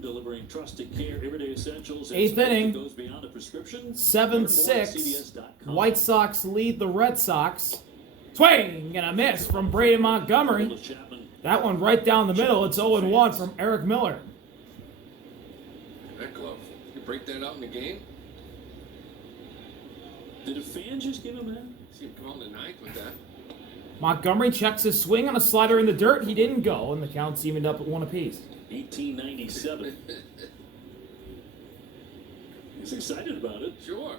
Farm, delivering trusted care, everyday essentials. Eighth inning. Goes beyond a prescription. 7-6. White Sox lead the Red Sox. Swing and a miss from Braden Montgomery. That one right down the middle. It's 0-1 from Eric Miller. That glove. You break that out in the game? Did a fan just give him that? See him come on the ninth with that. Montgomery checks his swing on a slider in the dirt. He didn't go, and the count's evened up at 1 apiece. 1897. He's excited about it. Sure.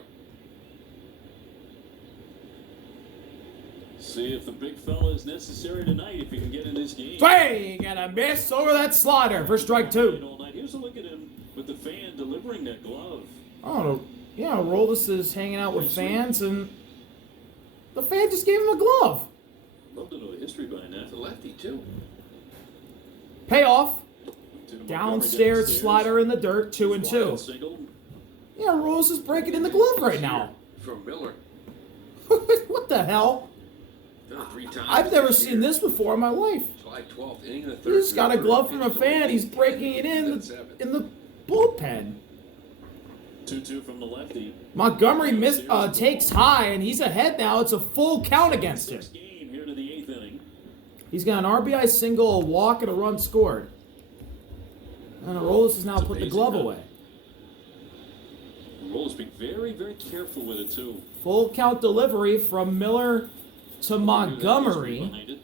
See if the big fella is necessary tonight if he can get in this game. Swing and a miss over that slider for strike 2. Here's a look at him with the fan delivering that glove. Oh, yeah, Roldis is hanging out with fans, and the fan just gave him a glove. Love to know the history behind that. It's a lefty, too. Payoff. Downstairs slider in the dirt, 2-2. Yeah, Rose is breaking in the glove right now. From Miller. What the hell? Done it 3 times. I've never seen this before in my life. July 12th, inning of the He third. just got a glove from a fan. He's breaking it in the bullpen. 2-2 from the lefty. Montgomery takes high, and he's ahead now. It's a full count against him. Game here to the 8th inning. He's got an RBI single, a walk, and a run scored. And Aroldis has now put the glove away. Aroldis be very, very careful with it, too. Full count delivery from Miller to Montgomery.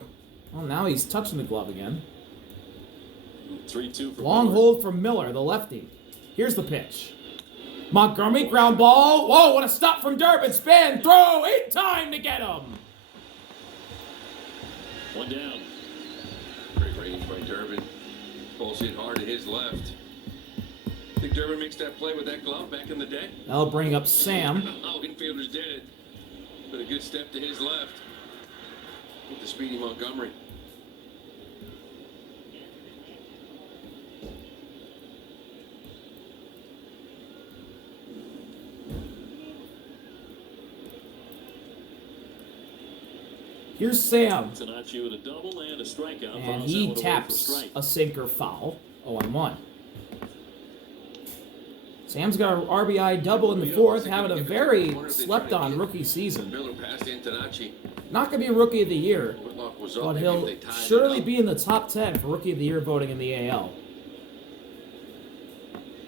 Well, now he's touching the glove again. 3-2 for Long Miller. hold from Miller, the lefty. Here's the pitch. Montgomery, ground ball. Whoa, what a stop from Durbin. Spin, throw, in time to get him. 1 down. Great range by Durbin. Pulls it hard to his left. Think Durbin makes that play with that glove back in the day? That'll bring up Sam. Oh, infielders did it. But a good step to his left. With the speedy Montgomery. Here's Sam. Tanacci with a double and a strikeout. And he taps a sinker foul. 0-1. Sam's got an RBI double in the 4th, having a very slept-on rookie season. Miller passed Antonacci. Not going to be Rookie of the Year, Whitlock was up. but Maybe he'll they tied it surely up. be in the top 10 for Rookie of the Year voting in the AL.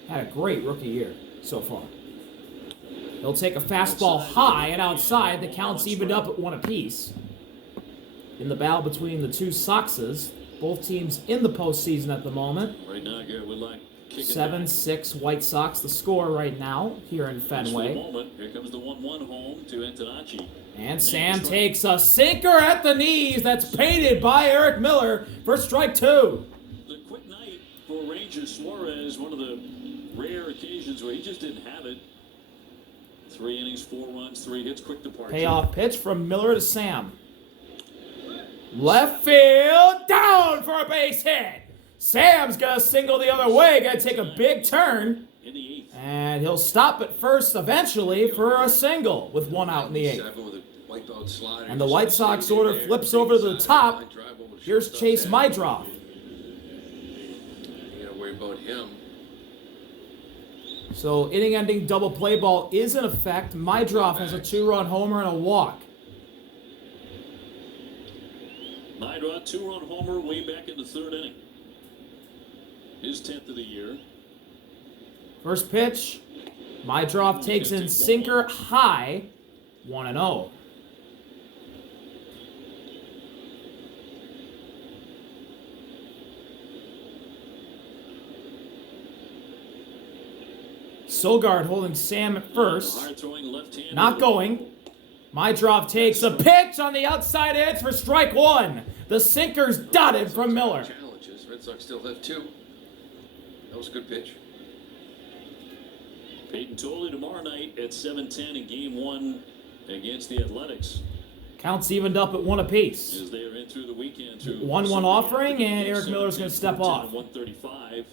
Had a great rookie year so far. He'll take a fastball high and outside. The count's evened up at 1 apiece. In the battle between the two Soxes, both teams in the postseason at the moment. Right now, Garrett Whitlock kicking 7-6 White Sox, the score right now here in Fenway. Here comes the 1-1 home to Antonacci. And Sam takes a sinker at the knees. That's painted by Eric Miller for strike 2. The quick night for Ranger Suarez, one of the rare occasions where he just didn't have it. 3 innings, 4 runs, 3 hits, quick departure. Payoff pitch from Miller to Sam. Left field, down for a base hit. Sam's gonna single the other way, gonna take a big turn. In the 8th. And he'll stop at first eventually for a single with 1 out in the 8th. And the White Sox order flips over to the top. Here's Chase Mydroff. You gotta worry about him. So inning-ending double play ball is in effect. Mydroff has a 2-run homer and a walk. Mydroff, 2-run homer way back in the 3rd inning. His 10th of the year. First pitch, Mydroff takes in sinker high, 1-0. Sogard holding Sam at first. Not going. Mydroff takes a pitch on the outside edge for strike 1. The sinker's dotted from Miller. Challenges. Red Sox still have 2. That was a good pitch. Peyton Tolley tomorrow night at 7:10 in Game 1 against the Athletics. Counts evened up at 1 apiece. As they are in through the weekend. 1-1 offering, and Eric Miller's going to step off. 135.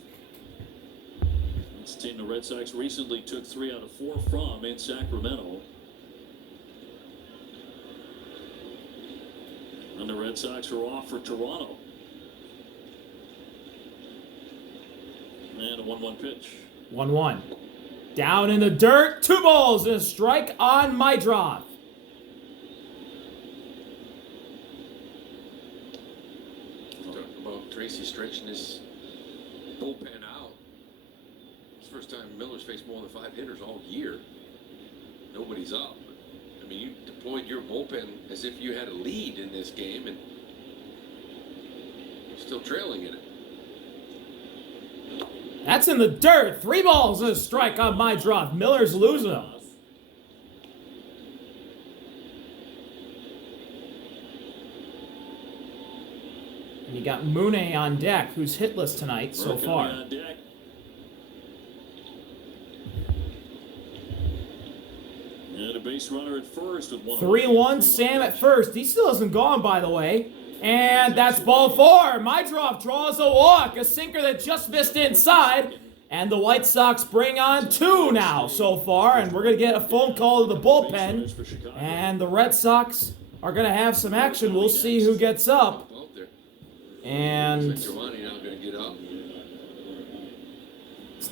This team, the Red Sox, recently took 3 out of 4 from in Sacramento. And the Red Sox are off for Toronto. And a 1-1 pitch. 1-1. Down in the dirt. 2 balls and a strike on Mydrov. Talking about Tracy stretching his bullpen out. It's the first time Miller's faced more than 5 hitters all year. Nobody's up. I mean, you deployed your bullpen as if you had a lead in this game and you're still trailing in it. That's in the dirt. 3 balls and a strike on Mydrov. Miller's losing them. And you got Mune on deck, who's hitless tonight so far. On deck. And a base runner at first with 3-1, Sam at first. He still hasn't gone, by the way. And that's ball 4. Mydrov draws a walk, a sinker that just missed inside. And the White Sox bring on 2 now so far. And we're going to get a phone call to the bullpen. And the Red Sox are going to have some action. We'll see who gets up. And it's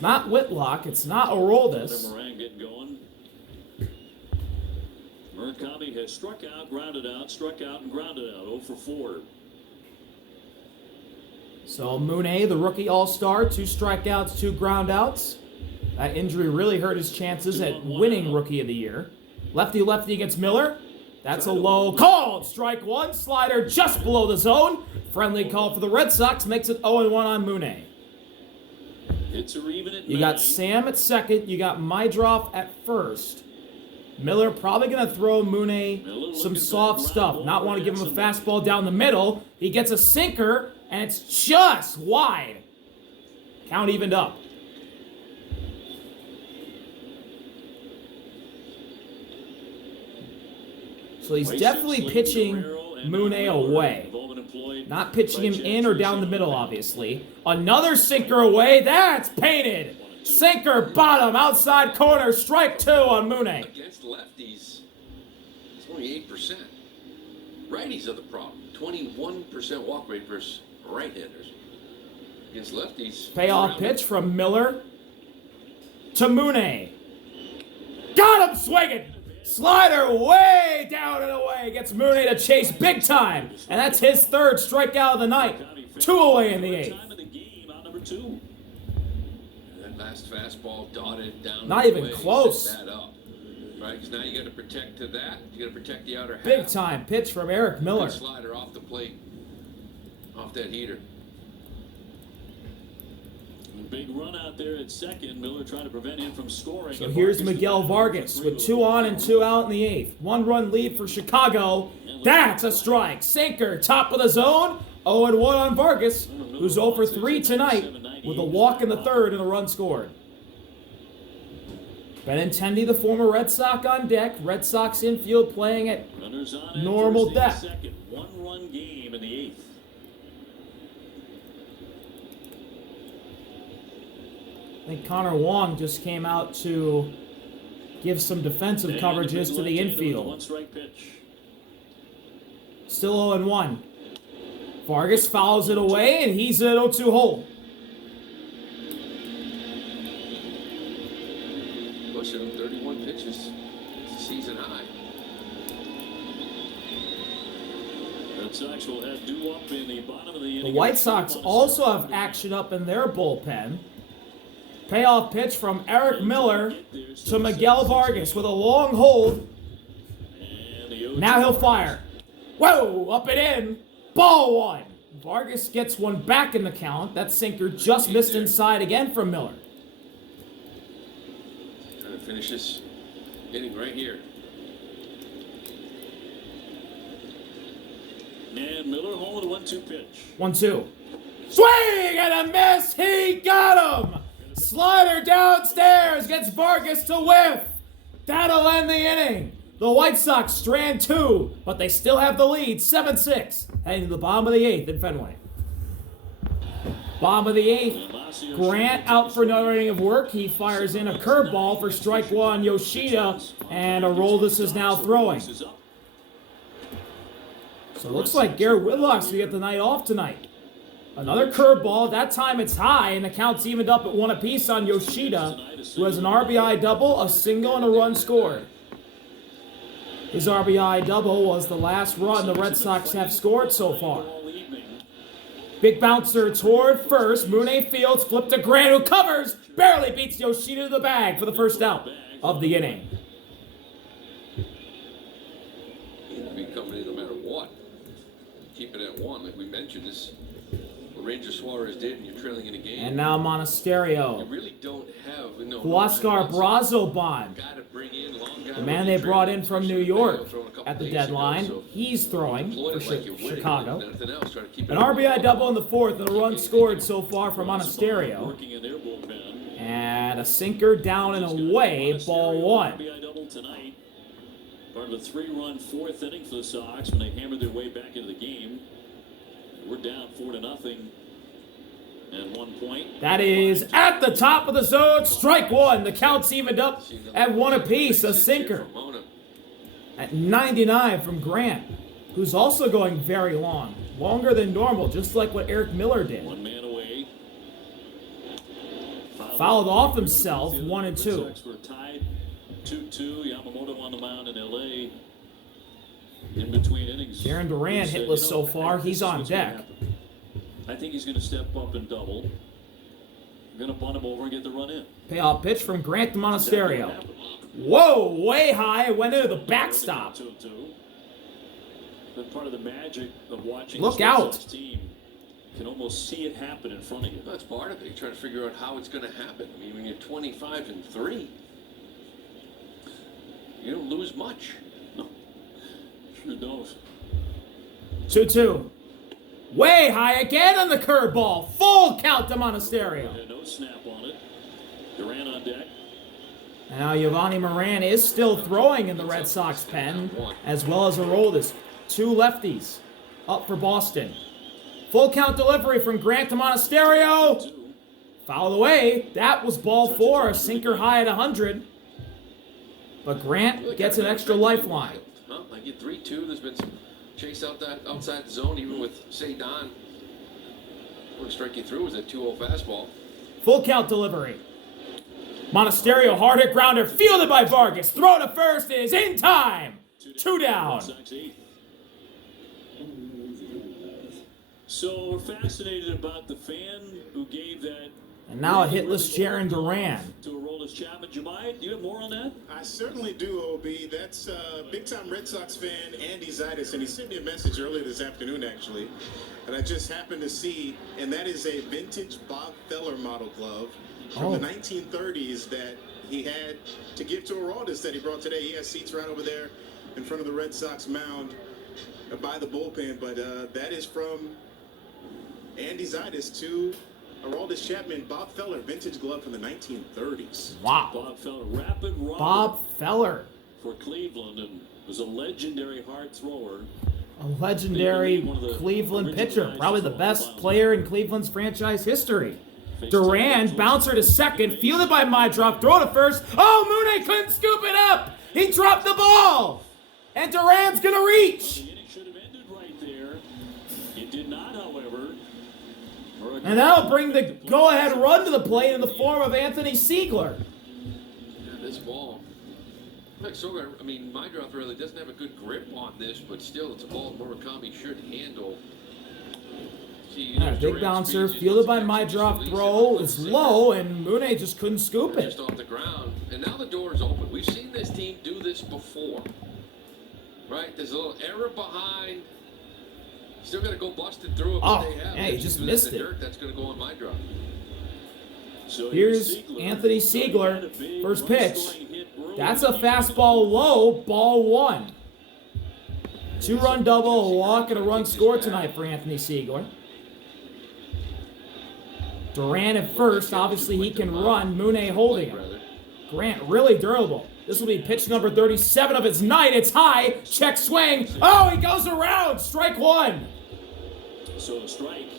not Whitlock. It's not Aroldis. Murakami has struck out, grounded out, struck out, and grounded out. 0 for 4. So Mune, the rookie all-star, 2 strikeouts, 2 groundouts. That injury really hurt his chances at winning Rookie of the Year. Lefty against Miller. That's a low call. Strike 1, slider just below the zone. Friendly call for the Red Sox makes it 0-1 on Mune. You got Sam at second. You got Mydrov at first. Miller probably going to throw Mune some soft stuff. Not want to give him a fastball down the middle. He gets a sinker, and it's just wide. Count evened up. So he's definitely pitching Mune away. Not pitching him in or down the middle, obviously. Another sinker away. That's painted. Sinker bottom, outside corner, strike 2 on Mune. Against lefties, it's only 8%. Righties are the problem. 21% walk rate versus right-handers. Against lefties. Payoff pitch from Miller to Mune. Got him swinging. Slider way down and away. Gets Mune to chase big time. And that's his 3rd strikeout of the night. 2 away in the 8th. Last fastball dotted down. Not even close. Set that up. Right, because now you got to protect to that. You got to protect the outer half. Big time pitch from Eric Miller. Good slider off the plate, off that heater. Big run out there at second. Miller trying to prevent him from scoring. So here's Miguel Vargas with 2 on and 2 out in the 8th. 1-run lead for Chicago. That's a strike. Sinker, top of the zone. 0-1 on Vargas, who's 0 for 3 tonight, with a walk in the 3rd and a run scored. Benintendi, the former Red Sox, on deck. Red Sox infield playing at normal depth. 1-run game in the 8th. I think Connor Wong just came out to give some defensive coverages to the infield. Still 0-1. Vargas fouls it away, and he's at 0-2 hole. Pushing 31 pitches. It's a season high. Red Sox will have due up in the bottom of the inning. The White Sox also have action up in their bullpen. Payoff pitch from Eric Miller to Miguel Vargas with a long hold. Now he'll fire. Whoa, up and in. Ball 1. Vargas gets one back in the count. That sinker just missed inside again from Miller. Trying to finish this inning right here. And Miller home with a 1-2 pitch. 1-2. Swing and a miss. He got him. Slider downstairs gets Vargas to whiff. That'll end the inning. The White Sox strand 2, but they still have the lead, 7-6, heading to the bottom of the 8th in Fenway. Bottom of the 8th, Grant out for another inning of work. He fires in a curveball for strike 1, Yoshida, and Aroldis is now throwing. So it looks like Garrett Whitlock's going to get the night off tonight. Another curveball. That time it's high, and the count's evened up at 1 apiece on Yoshida, who has an RBI double, a single, and a run scored. His RBI double was the last run the Red Sox have scored so far. Big bouncer toward first. Mooney fields, flip to Grant, who covers, barely beats Yoshida to the bag for the first out of the inning. He'll be coming in no matter what. Keep it at 1, like we mentioned. This what Ranger Suarez did, and you're trailing in a game. And now Monasterio. You really don't have Huascar Brazoban, Guy to bring in, long guy the man they brought in from New York at the deadline. He's throwing for Chicago. An RBI double in the 4th and a run scored so far for Monasterio. And a sinker down and away, ball 1. Part of a 3-run 4th inning for the Sox when they hammered their way back into the game. We're down 4-0 and 1 point. That is at the top of the zone. Strike 1. The count's evened up at 1 apiece. A sinker at 99 from Grant, who's also going very long. Longer than normal, just like what Eric Miller did. 1 man away. Fouled off himself, 1-2. Sox were tied 2-2. Yamamoto on the mound in L.A. In between innings. Jaron Duran hitless so far. He's on deck. I think he's going to step up and double. I'm going to bunt him over and get the run in. Payoff pitch from Grant to Monasterio. Whoa, way high. Went into the backstop. But part of the magic of watching Look this out. team, you can almost see it happen in front of you. That's part of it. You're trying to figure out how it's going to happen. I mean, when you're 25-3, you don't lose much. No, sure don't. 2-2. Way high again on the curveball. Full count to Monasterio. Yeah, no snap on it. Duran on deck. And now Giovanni Moran is still throwing in the Red Sox pen, as well as Aroldis. 2 lefties up for Boston. Full count delivery from Grant to Monasterio. Fouled away. That was ball 4, a sinker high at 100. But Grant gets an extra lifeline. Like you 3-2, there's been some chase out that outside the zone, even with Cedon. What strike you through was that 2-0 fastball. Full count delivery. Monasterio hard hit grounder, fielded by Vargas. Throw to first is in time. 2 down. So we're fascinated about the fan who gave that. And now a hitless Jaron Duran. To Aroldis Chapman. Jemai, do you have more on that? I certainly do, OB. That's big-time Red Sox fan Andy Zaitis, and he sent me a message earlier this afternoon, actually, that I just happened to see, and that is a vintage Bob Feller model glove from the 1930s that he had to give to Aroldis that he brought today. He has seats right over there in front of the Red Sox mound by the bullpen, but that is from Andy Zaitis to Aroldis Chapman, Bob Feller, vintage glove from the 1930s. Wow. Bob Feller, rapid robber Bob Feller. for Cleveland, and was a legendary hard thrower. A legendary Cleveland pitcher. Probably the best player in Cleveland's franchise history. Duran, bouncer to second, fielded by Mydrop, throw to first. Oh, Mooney couldn't scoop it up. He dropped the ball. And Duran's going to reach. The inning should have ended right there. It did not, however. And that'll bring the go-ahead run to the plate in the form of Anthony Siegler. Yeah, this ball. Like so, I mean, Mydrop really doesn't have a good grip on this, but still, it's a ball Murakami should handle. See, Big bouncer, fielded by Mydrop, throw is low, and Mooney just couldn't scoop it. Just off the ground. And now the door is open. We've seen this team do this before. Right? There's a little error behind. Still got to go busted through it, but they have. Yeah, he just missed it. Dirt, that's going to go on Mydrop. So Here's Anthony Siegler, first pitch. That's a fastball low, ball 1. 2-run double, a walk, and a run score tonight for Anthony Siegler. Duran at first, obviously he can run, Mooney holding him. Grant really durable. This will be pitch number 37 of his night. It's high, check swing. Oh, he goes around, strike 1. So a strike.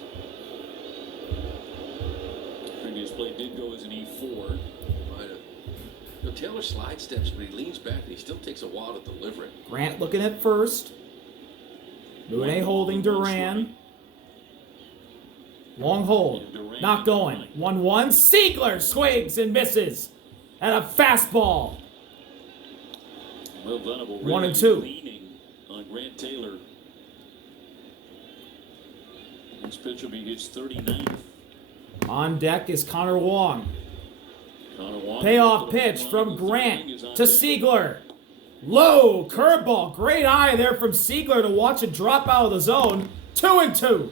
Previous play did go as an E4. Taylor slide steps, but he leans back and he still takes a while to deliver it. Grant looking at first. Mooney holding Duran. Long hold. Not going. 1-1. Siegler swings and misses. And a fastball. Will Venable 1-2. leaning on Grant Taylor. This pitch will be his 39th. On deck is Connor Wong. Connor Wong. Payoff pitch from Grant to Siegler. Low curveball. Great eye there from Siegler to watch it drop out of the zone. 2-2.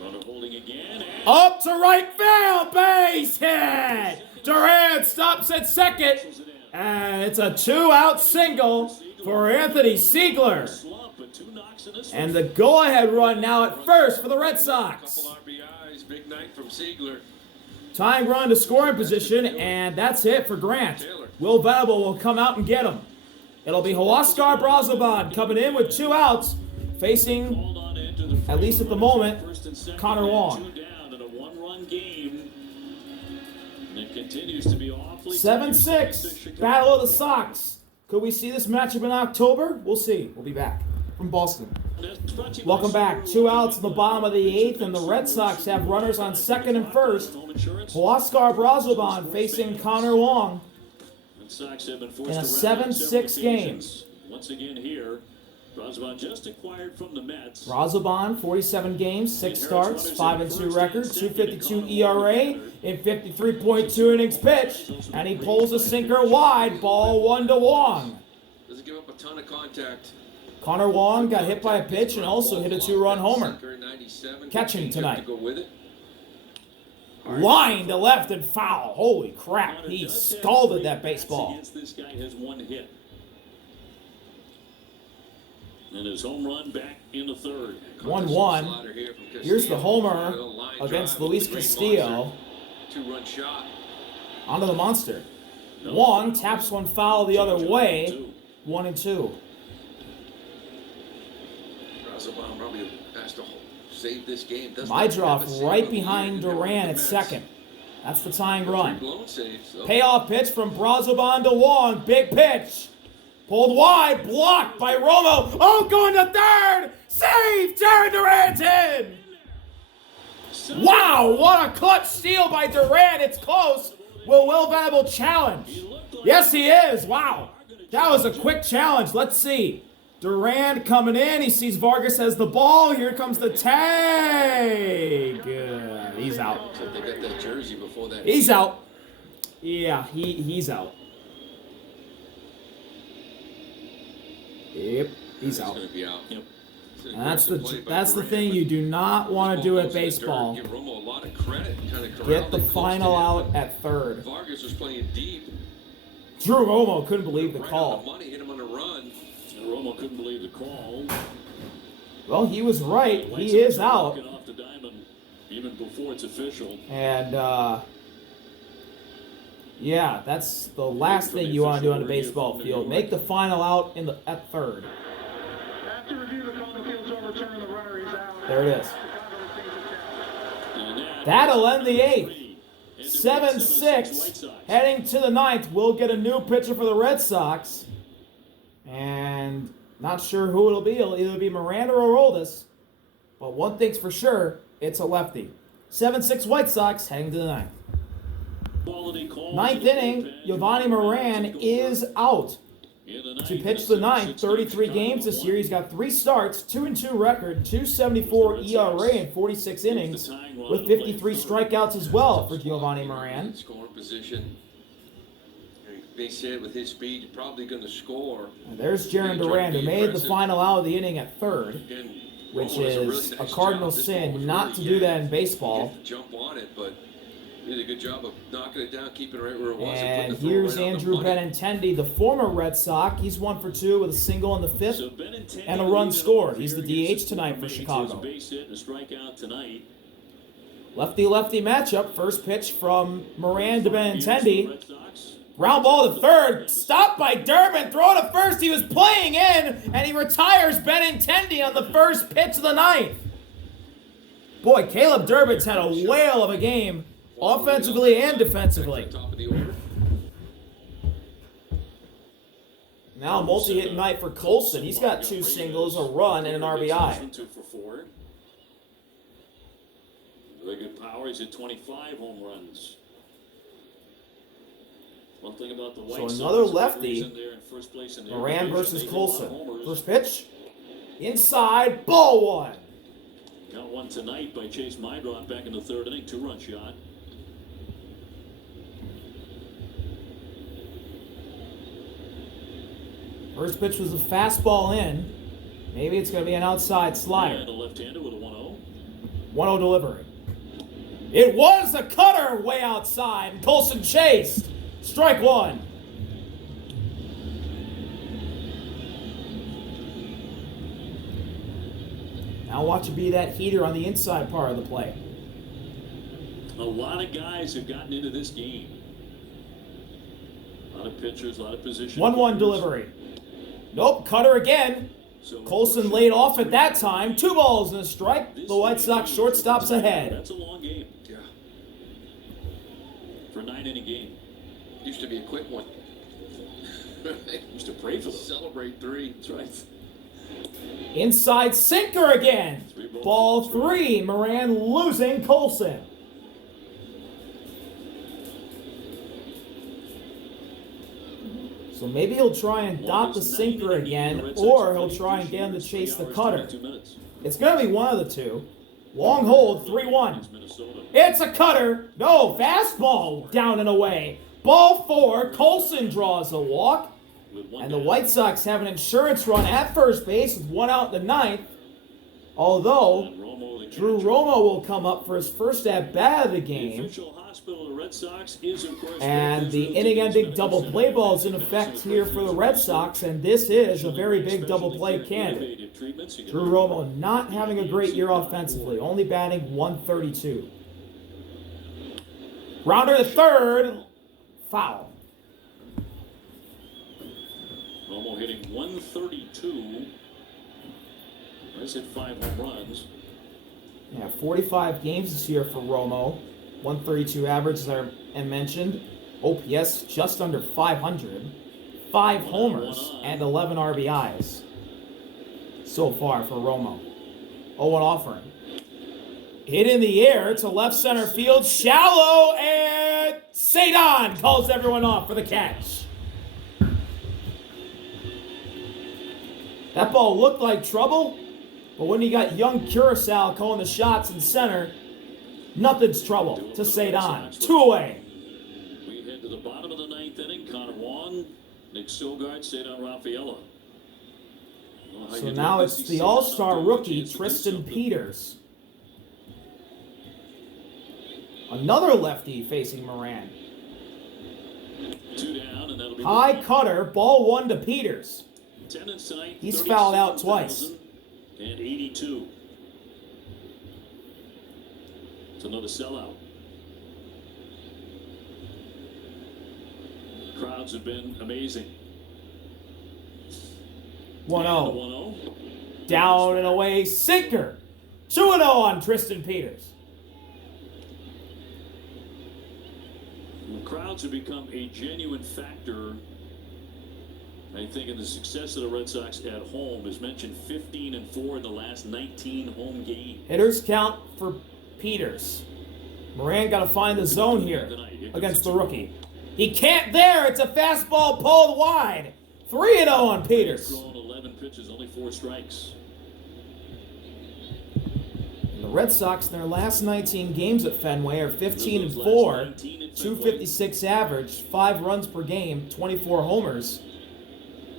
Runner holding again. And Up to right field, base hit! Durant stops at second, and it's a 2-out single for Anthony Siegler. slump, but 2 knocks in this And the go-ahead run now at first for the Red Sox. Couple RBIs, big night from Siegler. Tying run to scoring position, and that's it for Grant. Will Venable will come out and get him. It'll be Huascar Brazoban coming in with 2 outs, facing, Hold on into the at least at the moment, first and second, Connor and Wong. 2 down in a 1-run game. And it continues to be awfully 7-6, Battle of the Sox. Could we see this matchup in October? We'll see. We'll be back from Boston. Welcome back. 2 outs in the bottom of the 8th, and the Red Sox have runners on second and first. Huascar Brazoban facing Connor Wong in a 7-6 game. Once again here, Brazoban just acquired from the Mets. Brazoban, 47 games, 6 starts, 5-2 record, 2.52 ERA in 53.2 innings pitched, and he pulls a sinker wide, ball 1 to Wong. Doesn't give up a ton of contact. Connor Wong got hit by a pitch and also hit a 2-run homer. Sinker in 97. Catching tonight. To go with it. Line to left and foul. Holy crap, he scalded that baseball. Against this guy has 1 hit. And his home run back in the 3rd. 1-1. Here's the homer against Luis Castillo. 2-run shot. Onto the monster. Wong taps one foul the other way. 1-2. Brazoban probably has to save this game. Majdroff right behind Duran at second. That's the tying run. Blown saves, so. Payoff pitch from Brazoban to Wong. Big pitch. Pulled wide. Blocked by Romo. Oh, going to third. Save. Jared Durant in. Wow, what a clutch steal by Durant. It's close. Will Venable challenge? Yes, he is. Wow. That was a quick challenge. Let's see. Durant coming in. He sees Vargas has the ball. Here comes the tag. He's out. They got that jersey before that. He's out. Yeah, he's out. Yep, he's out. He's gonna be out. Yep. And that's the thing you do not want to do at baseball. Give Romo a lot of credit. Kind of Get the final out at third. Vargas was playing deep. Drew Romo couldn't believe the Right on the call. money, hit him on a run. And Romo couldn't believe the call. Well, he was right. He is out. Off the diamond even before it's official. And yeah, that's the last thing you want to do on a baseball field. Make the final out at third. After review, the call on the field's overturned. The runner is out. There it is. Chicago retains the count. That'll end the 8th. 7-6. Heading to the 9th. We'll get a new pitcher for the Red Sox. And not sure who it'll be. It'll either be Miranda or Aroldis. But one thing's for sure, it's a lefty. 7-6 White Sox heading to the 9th. 9th inning, Giovanni Moran is out to pitch the 9th. 33 games this year. He's got 3 starts, 2-2 record, 2.74 ERA in 46 innings, with 53 strikeouts as well for Giovanni Moran. Scoring position. They said with his speed, you're probably going to score. And there's Jaron Duran, who made the final out of the inning at third, Again, which Romo does is really a nice cardinal job. This ball sin was not really to do that in baseball. Get the jump on it, but he did a good job of knocking it down, keeping it right where it was. And putting the throw here's right on the Andrew money. Benintendi, the former Red Sox. He's 1 for 2 with a single in the 5th. And a run scored. He's the DH tonight for Chicago. Base hit and a strikeout tonight. Lefty-lefty matchup. First pitch from Moran to Benintendi. Ground ball to third. Stopped by Durbin. Throw to first. He was playing in, and he retires Benintendi on the first pitch of the 9th. Boy, Caleb Durbin's had a whale of a game. offensively and defensively. Top of the order. Now multi-hit night for Colson. He's got 2 singles, a run, and an RBI. 2 for 4. Very good power. He's at 25 home runs. One thing about the White Sox, another lefty. in there in first place in the Moran division, versus they get a lot of Colson. homers. First pitch. Inside, ball 1. Got one tonight by Chase Mydrop back in the 3rd inning. 2-run shot. First pitch was a fastball in. Maybe it's going to be an outside slider. And a left-hander with a 1-0. 1-0 delivery. It was a cutter way outside, and Colson chased. Strike 1. Now watch it be that heater on the inside part of the plate. A lot of guys have gotten into this game. A lot of pitchers, a lot of position. 1-1 delivery. Nope, cutter again. So Colson laid off at that time. 2 balls and a strike. The White Sox shortstop's ahead. That's a long game. Yeah. For a 9-inning game. Used to be a quick one. Used to pray for them. Celebrate 3. That's right. Inside sinker again. Ball 3. Moran losing Colson. So maybe he'll try and dot the sinker again, or he'll try and get him to chase the cutter. It's going to be one of the two. Long hold, 3-1. It's a cutter. No, fastball down and away. Ball 4. Colson draws a walk. And the White Sox have an insurance run at first base with 1 out in the 9th. Although, Drew Romo will come up for his first at-bat of the game. And the inning-ending double play ball is in effect here for the Red Sox, and this is a very big double play candidate. Drew Romo not having a great year offensively, only batting 132. Rounder to third, foul. Romo hitting 132. He's hit 5 home runs. Yeah, 45 games this year for Romo. 132 average, as I mentioned. OPS just under 500. 5 homers and 11 RBIs so far for Romo. 0-1 offering. Hit in the air to left center field. Shallow, and Cedon calls everyone off for the catch. That ball looked like trouble, but when you got young Curacao calling the shots in center, nothing's trouble to Cedon. 2 away. We head to the bottom of the 9th inning. Connor Wong, Nick Sogard, Cedon Rafaela. So now it's the all-star rookie, Tristan Peters. Another lefty facing Moran. 2 down, and that'll be High cutter, ball 1 to Peters. Attendance tonight, He's fouled out twice. And 82. It's another sellout. Crowds have been amazing. 1-0. 1-0. Down and away, sinker. 2-0 on Tristan Peters. The crowds have become a genuine factor, I think, in the success of the Red Sox at home. As mentioned, 15-4 in the last 19 home games. Hitters count for Peters. Moran got to find the zone here against the rookie. He can't there. It's a fastball pulled wide. 3-0 on Peters. Thrown 11 pitches, only 4 strikes. And the Red Sox in their last 19 games at Fenway are 15-4, 256 average, 5 runs per game, 24 homers.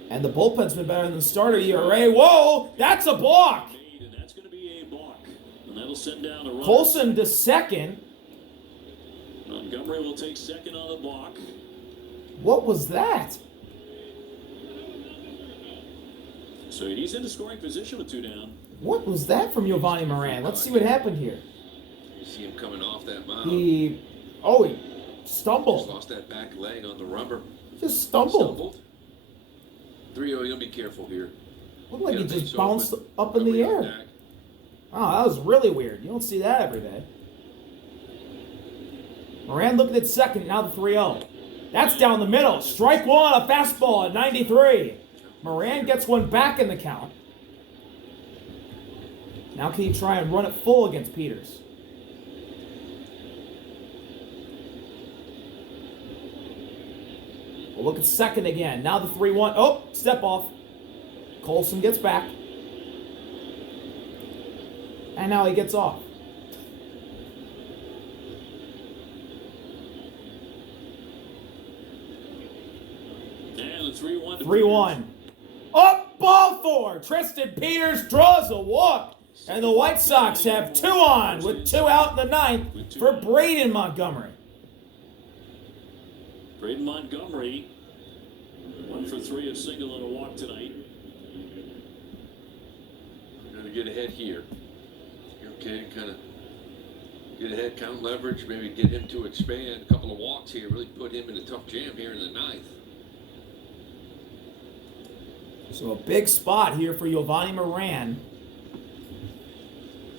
And the bullpen's been better than the starter ERA. Whoa, that's a balk. And that's going to be a balk. And that'll send down a run. Colson to second. Montgomery will take second on the balk. What was that? So he's in the scoring position with 2 down. What was that from Giovanni Moran? Let's see what happened here. You see him coming off that mound. He Just stumbled. lost that back leg on the rubber. Just stumbled. 3-0, you'll be careful here. Looked like he Get a just base bounced open. up in the Nobody on air. deck. Oh, that was really weird. You don't see that every day. Moran looking at second, now the 3-0. That's down the middle. Strike one, a fastball at 93. Moran gets one back in the count. Now can he try and run it full against Peters? We'll look at second again. Now the 3-1. Oh, step off. Colson gets back. And now he gets off. And the 3-1. 3-1. Up, ball four. Tristan Peters draws a walk. And the White Sox have 2 on with 2 out in the ninth for Braden Montgomery. Braden Montgomery, 1 for 3, a single and a walk tonight. We're going to get ahead here. Okay, kind of get ahead, count leverage, maybe get him to expand. A couple of walks here, really put him in a tough jam here in the ninth. So a big spot here for Giovanni Moran.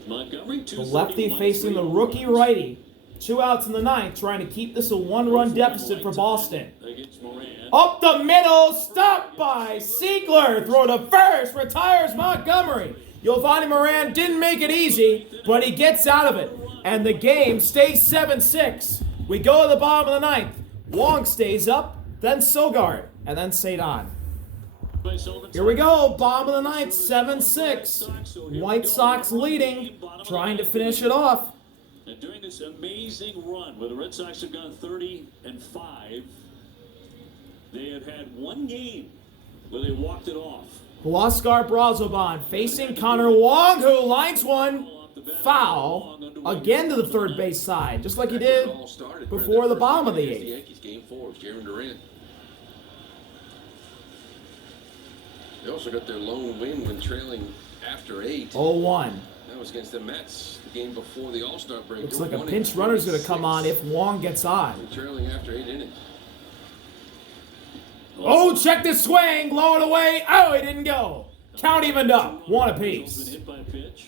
Montgomery, The lefty facing the rookie righty. 2 outs in the ninth, trying to keep this a 1-run deficit for Boston. Against Moran. Up the middle, stopped by Siegler. Throw to first, retires Montgomery. Giovanni Moran didn't make it easy, but he gets out of it. And the game stays 7-6. We go to the bottom of the ninth. Wong stays up, then Sogard, and then Cedon. Here we go, bottom of the ninth, 7-6. White Sox leading, trying to finish it off. And during this amazing run where the Red Sox have gone 30-5, they have had one game where they walked it off. Huascar Brazoban facing Connor Wong, who lines one foul again to the third base side, just like he did before the bottom of the eighth. Yankees game 4 is Jarren Duran. They also got their lone win when trailing after 8. 0-1. That was against the Mets, the game before the All-Star break. Looks like a pinch runner's going to come on if Wong gets on. They're trailing after 8 innings. Oh, check the swing, low and away. Oh, he didn't go. Count evened up, 1 Been apiece. hit by a pitch.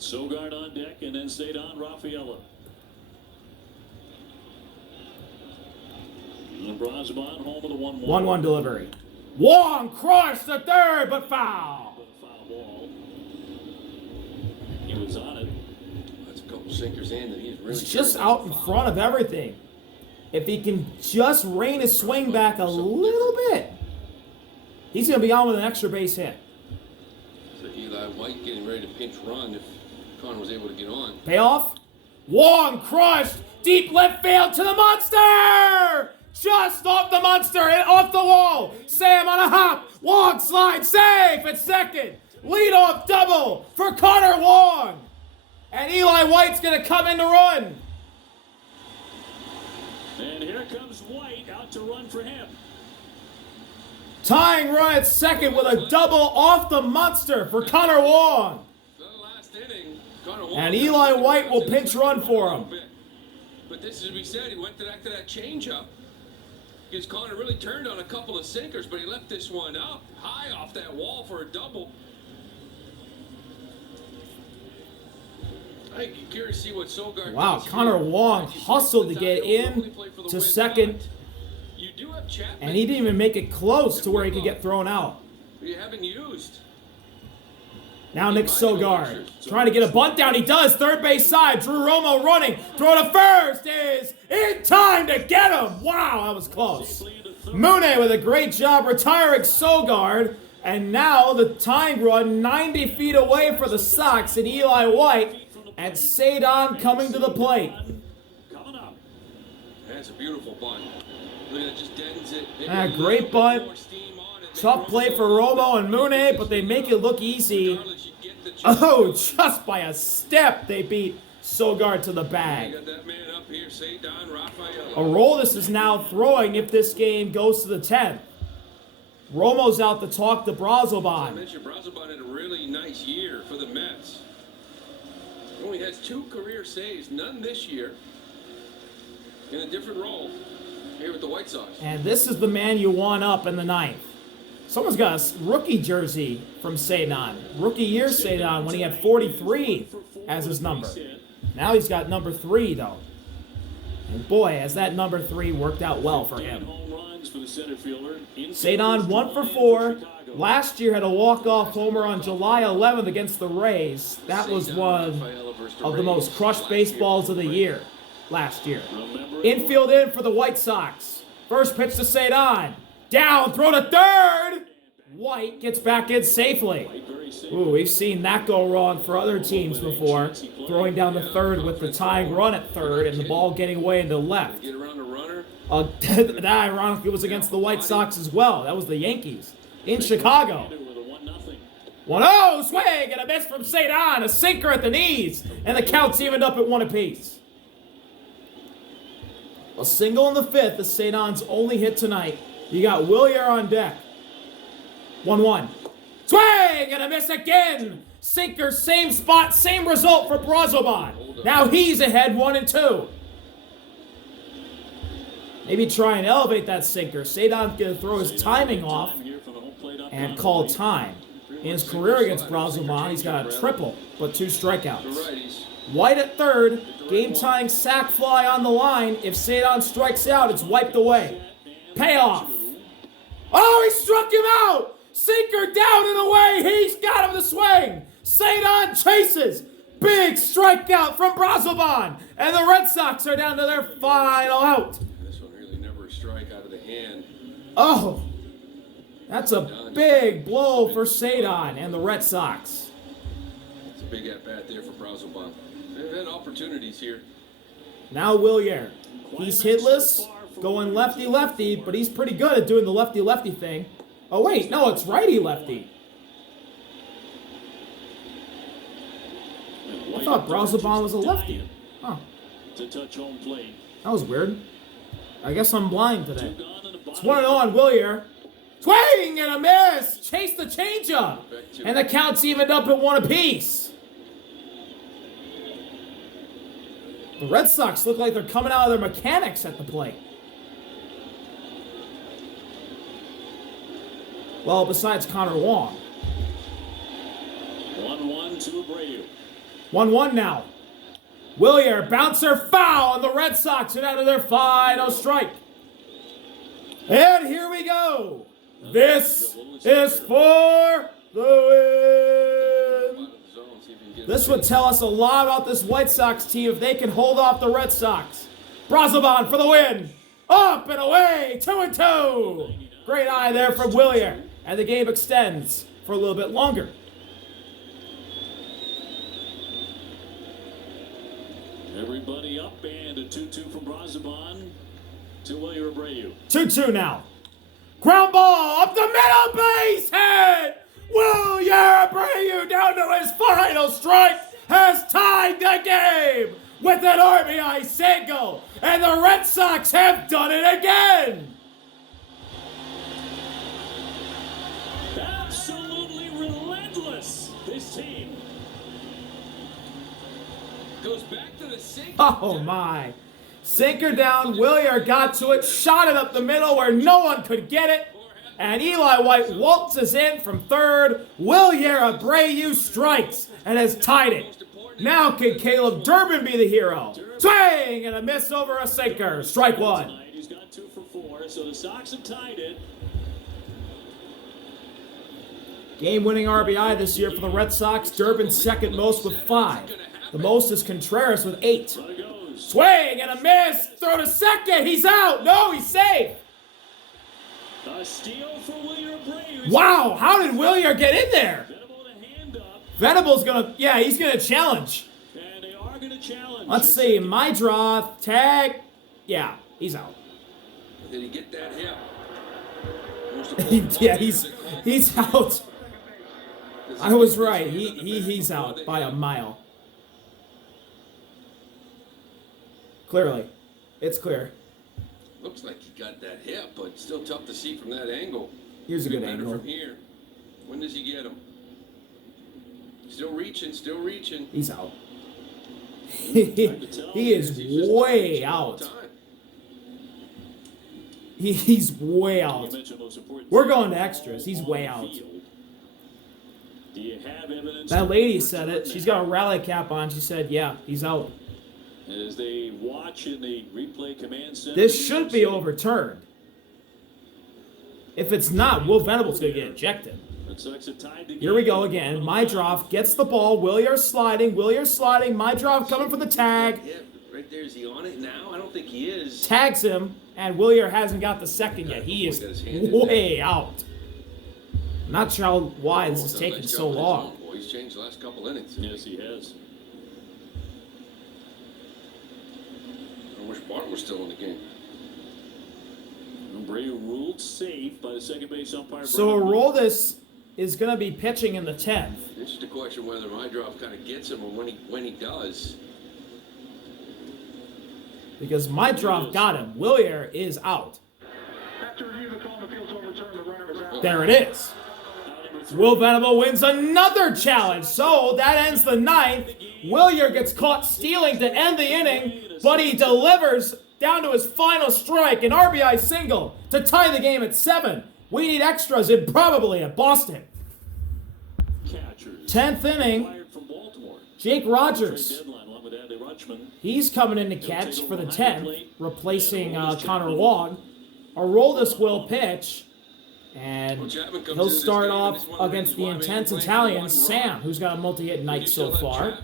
Sogard on deck, and then Cedon Rafaela. And Brazoban home with a 1-1. 1-1 delivery. Wong crushed the third, but foul. Foul ball. He was on it. That's a couple sinkers in that he's really. He's just out in front of everything. If he can just rein his swing back a little bit, he's going to be on with an extra base hit. So Eli White getting ready to pinch run if Connor was able to get on. Payoff. Wong crushed. Deep left field to the monster. Just off the monster and off the wall. Sam on a hop. Wong slides safe at second. Leadoff double for Connor Wong. And Eli White's going to come in to run. And here comes White out to run for him. Tying run at second with a double off the monster for Connor Wong. The last inning, Connor Wong And Eli White will pinch run for him. But this is what we said. He went back to that changeup. Because Connor really turned on a couple of sinkers, but he left this one up high off that wall for a double. I'm curious to see what Sogard Wow, does Connor here. Wong hustled to get in to second, You do have Chapman, and he didn't even make it close to where he could get thrown out. who you haven't used. Now Nick Sogard trying to get a bunt down. He does. Third base side. Drew Romo running. Throw to first is in time to get him. Wow, that was close. Mooney with a great job retiring Sogard. And now the tying run 90 feet away for the Sox and Eli White. And Cedon coming to the plate. Coming up. That's a beautiful bunt. Look at it, just deadens it. Ah, great bunt. Tough play for Romo and Mooney, but they make it look easy. Oh, just by a step, they beat Sogard to the bag. Aroldis is now throwing if this game goes to the 10th. Romo's out to talk to I Brazoban. mentioned Brazoban had a really nice year for the Mets. He only has 2 career saves, none this year. In a different role here with the White Sox. And this is the man you want up in the ninth. Someone's got a rookie jersey from Cedon. Rookie year Cedon when he had 43 as his number. Now he's got number 3, though. And boy, has that number 3 worked out well for 15 him. home runs for the center fielder. Cedon 1 for 4. Last year had a walk-off homer on July 11th against the Rays. That was one of the most crushed baseballs of the year last year. Infield in for the White Sox. First pitch to Cedon. Down, throw to third. White gets back in safely. Ooh, we've seen that go wrong for other teams before. Throwing down to third with the tying run at third and the ball getting way into left. Get around the runner. That ironically was against the White Sox as well. That was the Yankees in Chicago. 1-0, swing, and a miss from Cedon. A sinker at the knees, and the count's evened up at 1 apiece. A single in the 5th is Cedon's only hit tonight. You got Willier on deck. 1-1. Swing, and a miss again. Sinker, same spot, same result for Brazoban. Now he's ahead 1-2. Maybe try and elevate that sinker. Cedon's going to throw his timing off and call time. In his career against Brazoban, he's got a triple, but 2 strikeouts. White at third, game-tying sac fly on the line. If Cedon strikes out, it's wiped away. Payoff. Oh, he struck him out! Sinker down and away. He's got him to swing. Cedon chases. Big strikeout from Brazoban. And the Red Sox are down to their final out. This one really never a strike out of the hand. Oh, that's a big blow for Cedon and the Red Sox. It's a big at-bat there for Brazoban. They've had opportunities here. Now Willier. He's hitless, going lefty-lefty, but he's pretty good at doing the lefty-lefty thing. Oh, wait, no, it's righty-lefty. I thought Brazoban was a lefty. Huh. To touch home plate. That was weird. I guess I'm blind today. It's 1-0 on Willier. Swing and a miss! Chase the changeup! And the count's evened up at 1 apiece. The Red Sox look like they're coming out of their mechanics at the plate. Well, besides Connor Wong. 1-1 to Abreu. 1-1 now. Willier, bouncer foul, and the Red Sox are down to their final strike. And here we go. This is for the win. This would tell us a lot about this White Sox team if they can hold off the Red Sox. Brazoban for the win. Up and away, 2-2. Great eye there from Willier. And the game extends for a little bit longer. Everybody up and a 2-2 from Brazoban to Willier Abreu. 2-2 now. Ground ball up the middle, base hit. Willier Abreu down to his final strike has tied the game with an RBI single, and the Red Sox have done it again. Absolutely relentless, this team. Goes back to the sinker. Oh my. Sinker down, Willier got to it, shot it up the middle where no one could get it, and Eli White waltzes in from third. Willier Abreu strikes and has tied it. Now can Caleb Durbin be the hero? Swing and a miss over a sinker. Strike 1. He's got 2 for 4, so the Sox have tied it. Game-winning RBI this year for the Red Sox. Durbin second most with 5. The most is Contreras with 8. Runner goes. Swing and a miss. Throw to second. He's out. No, he's safe. A steal for Willier Abreu. Wow, how did Willier get in there? Venable to hand up, Venable's gonna, yeah, he's gonna challenge. and they are going to challenge. Let's see, my draw, tag. Yeah, he's out. Did he get that hip? Yeah, he's out. I was right. He's out by a mile. Clearly, it's clear. Looks like he got that hip, but still tough to see from that angle. Here's a good Better angle. from here. When does he get him? Still reaching, still reaching. He's out. He is way out. He's way out. We're going to extras. He's way out. Do you have evidence? That lady said it. She's got a rally cap on. She said, yeah, he's out. As they watch in the replay command center. This should be overturned. If it's not, Will Venable's going to get ejected. Red Sox have tied the game. Here we go again. Mydroff gets the ball. Willier sliding. Mydroff coming for the tag. Yeah, right there. Is he on it now? I don't think he is. Tags him, and Willier hasn't got the second yet. He is way out. Not sure why this is taking so long. He's changed the last couple innings. Yes, he has. I wish Bart was still in the game. Abreu ruled safe by the second base umpire. So Aroldis is going to be pitching in the 10th. It's just a question whether Mydroff kind of gets him, or when he does. Because Mydroff got him. Willier is out. After review, the call on the field's overturned. The runner is out. There it is. Will Venable wins another challenge. So that ends the 9th. Willier gets caught stealing to end the inning, but he delivers down to his final strike, an RBI single to tie the game at 7. We need extras improbably at Boston. Catchers. 10th inning. Fired from Baltimore. Jake Rogers. Trade deadline along with Adley Rutschman. He's coming in to catch for the 10th, replacing Connor Wong. Aroldis will pitch, and he'll start off against the intense Italian, Sam, who's got a multi-hit night so far.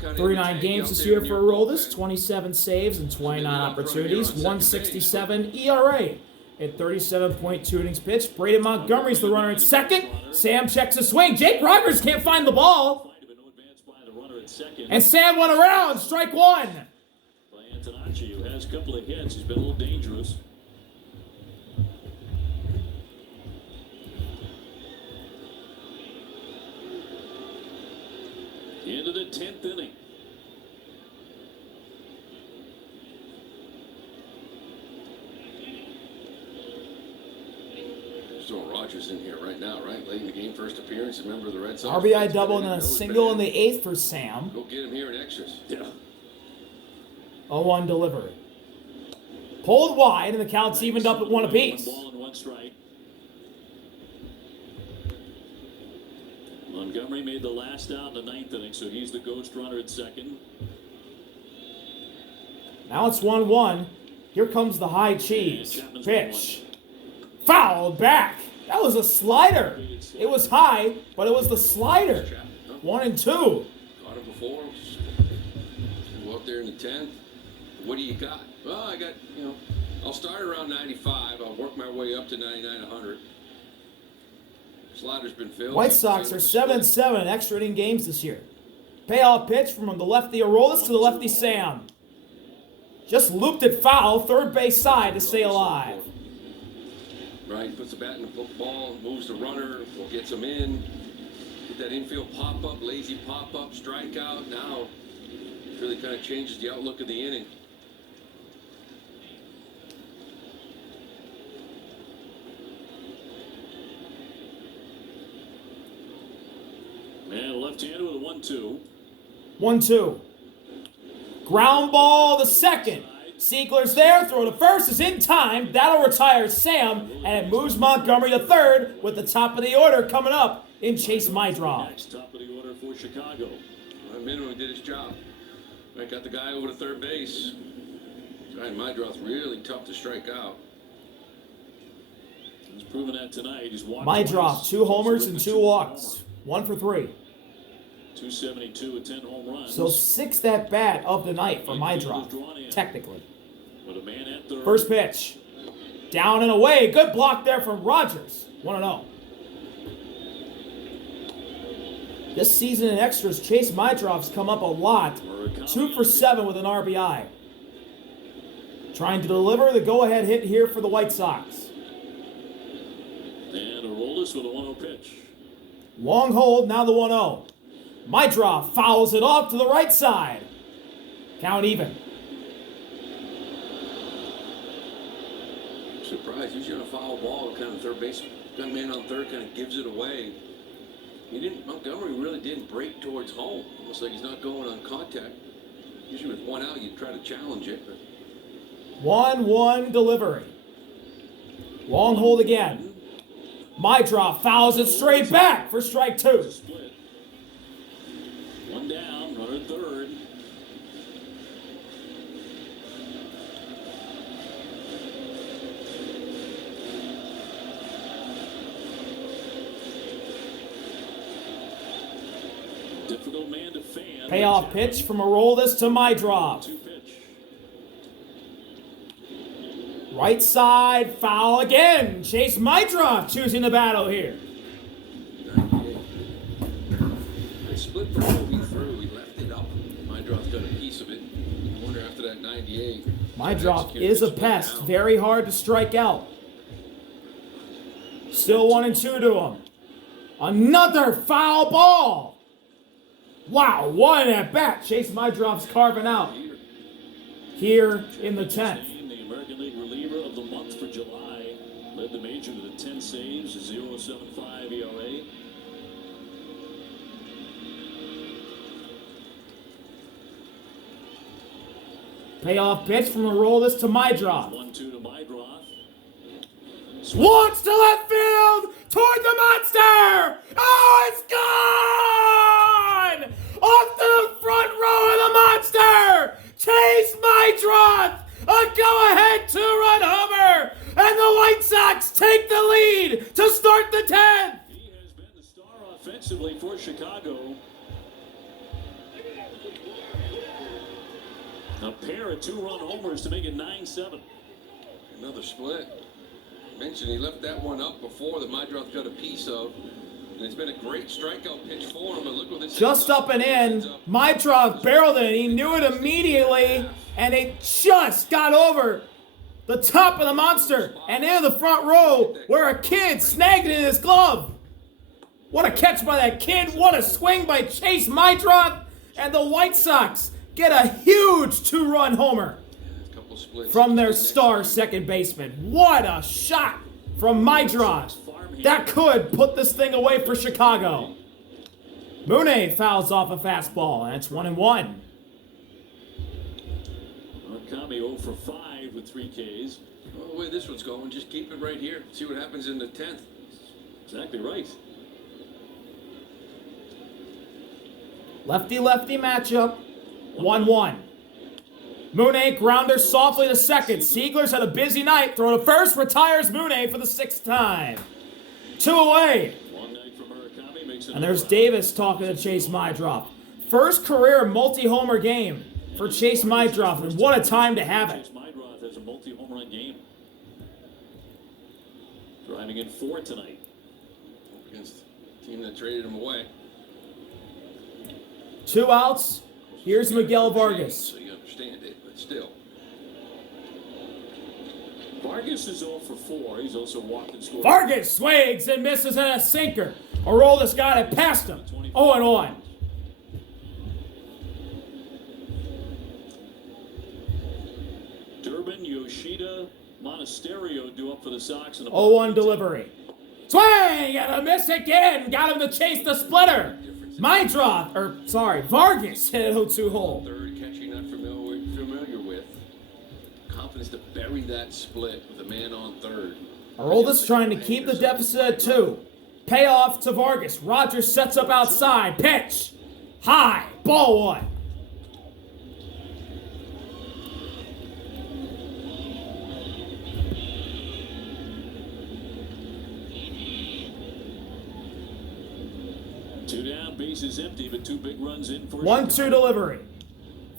39 games this year for Aroldis, 27 saves and 29 opportunities, 167 ERA at 37.2 innings pitched. Braden Montgomery's the runner at second. Sam checks a swing. Jake Rogers can't find the ball. And Sam went around, strike one. By Antonacci, who has a couple of hits. He's been a little dangerous. Into the 10th inning. Throwing Rogers in here right now, right? Late in the game, first appearance, a member of the Red Sox. RBI double and then a single in the 8th for Sam. Go get him here in extras. Yeah. 0-1 delivery. Pulled wide, and the count's evened up at 1 apiece. 1 ball and 1 strike. Montgomery made the last out in the 9th inning, so he's the ghost runner at second. Now it's 1-1. Here comes the high cheese. Pitch. Fouled back. That was a slider. It was high, but it was the slider. 1-2. Caught him before. Go up there in the 10th. What do you got? Well, I got, I'll start around 95. I'll work my way up to 99, 100. Slider's been filled. White Sox are 7-7 in extra inning games this year. Payoff pitch from the lefty Aroldis to the lefty Sam. Just looped it foul, third base side to stay alive. Right, puts the bat in the ball, moves the runner, gets him in. Get that infield pop-up, lazy pop-up, strikeout. Now, it really kind of changes the outlook of the inning. And left-handed with a 1-2. 1-2. Ground ball the second. Siegler's there, throw to first is in time. That'll retire Sam, and it moves Montgomery to third with the top of the order coming up in Chase Mydroff. Next, top of the order for Chicago. Minimum did his job. I got the guy over to third base. Ryan Mydroth's really tough to strike out. He's proven that tonight. He's walked Mydroff, twice. 2 homers and 2 walks. 1 for 3. 272 with 10 home runs. So 6th at bat of the night for Mydroff, technically. With a man at third. First pitch. Down and away. Good block there from Rogers. 1-0. This season in extras, Chase Mydroff's come up a lot. 2 for 7 with an RBI. Trying to deliver the go-ahead hit here for the White Sox. And Aroldis with a 1-0 pitch. Long hold, now the 1-0. Mydroff fouls it off to the right side. Count even. Surprised. Usually on a foul ball, kind of third base, got a man on third, kind of gives it away. Montgomery really didn't break towards home. Almost like he's not going on contact. Usually with 1 out, you try to challenge it. But 1-1 delivery. Long hold again. Mydroff fouls it straight back for strike 2. Split. 1 down, runner at third. Payoff pitch from Aroldis to Mydrov. 2 pitch. Right side, foul again. Chase Mydrov choosing the battle here. 98. They split before we threw. We left it up. Mydrov's got a piece of it. I wonder after that 98. Mydrov is a pest. Very hard to strike out. Still 1-2 to him. Another foul ball. Wow, what an at bat. Chase Mydrov's carving out here in the 10th. The American League reliever of the month for July. Led the major with 10 saves, a 0.75 ERA. Payoff pitch from Aroldis to Mydrov. 1-2 to Mydrov. Launch to left field toward the monster. Oh, it's gone! Off to the front row of the monster. Chase Mydrov, a go-ahead 2-run homer, and the White Sox take the lead to start the 10th. He has been the star offensively for Chicago. A pair of 2-run homers to make it 9-7. Another split. Mentioned he left that one up before that Mydrov got a piece of. And it's been a great strikeout pitch for him. And look what this Just up and in. Mydrov barreled it. He knew it immediately, and it just got over the top of the monster and into the front row where a kid snagged it in his glove. What a catch by that kid. What a swing by Chase Mydrov. And the White Sox get a huge 2-run homer from their star second baseman. What a shot from Mydrov. That could put this thing away for Chicago. Mune fouls off a fastball, and it's 1-1. Kami 0 for 5 with 3 Ks. Well, the way this one's going, just keep it right here. See what happens in the 10th. Exactly right. Lefty-lefty matchup. 1-1. Mune grounder softly to second. Siegler's had a busy night. Throw to first. Retires Mune for the 6th time. 2 away. Long night for Murakami makes it. And there's Davis talking to Chase Mydrov. First career multi-homer game for Chase Mydrov, and what a time to have it. Chase Mydrov has a multi-home run game. Driving in 4 tonight. Against the team that traded him away. 2 outs. Here's Miguel Vargas. So you understand it, but still. Vargas is 0 for 4. He's also walked and scored. Vargas swings and misses at a sinker. Aroldis got it past him. 0-1. Durbin, Yoshida, Monasterio due up for the Sox. 0-1 delivery. Swing and a miss again. Got him to chase the splitter. Vargas hit it 0-2 hole. Third, catching not familiar with. Confidence to bury that split with a man on third. Aroldis trying to keep the deficit at 2. Payoff to Vargas. Rogers sets up outside. Pitch. High. Ball 1. Two down, bases empty, but 2 big runs in for 1-2 delivery.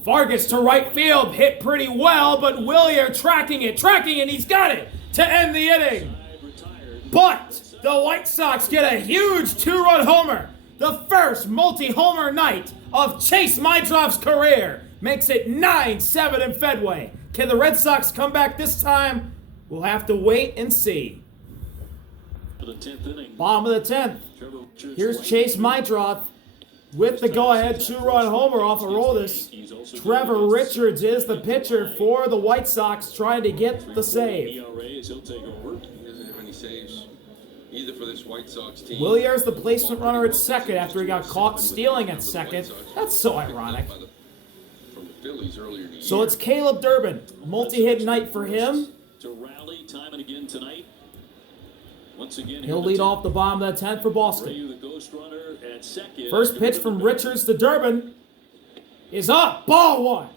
Vargas to right field, hit pretty well, but Willier tracking it, he's got it to end the inning. But the White Sox get a huge 2-run homer. The first multi-homer night of Chase Mydrov's career makes it 9-7 in Fenway. Can the Red Sox come back this time? We'll have to wait and see. For the 10th inning. Bottom of the 10th. Here's Chase Mydrov with the go-ahead 2-run homer off of Aroldis. Trevor Richards is the pitcher for the White Sox trying to get the save. He'll take over. He doesn't have any saves either for this White Sox team. Willier's the placement runner at second after he got caught stealing at second. That's so ironic. From the Phillies earlier in the So year. it's Caleb Durbin. Multi-hit night for him. To rally time and again tonight. Once again, He'll lead off the bottom of the 10th for Boston. the ghost runner at second. First pitch from Richards to Durbin is up. Ball 1.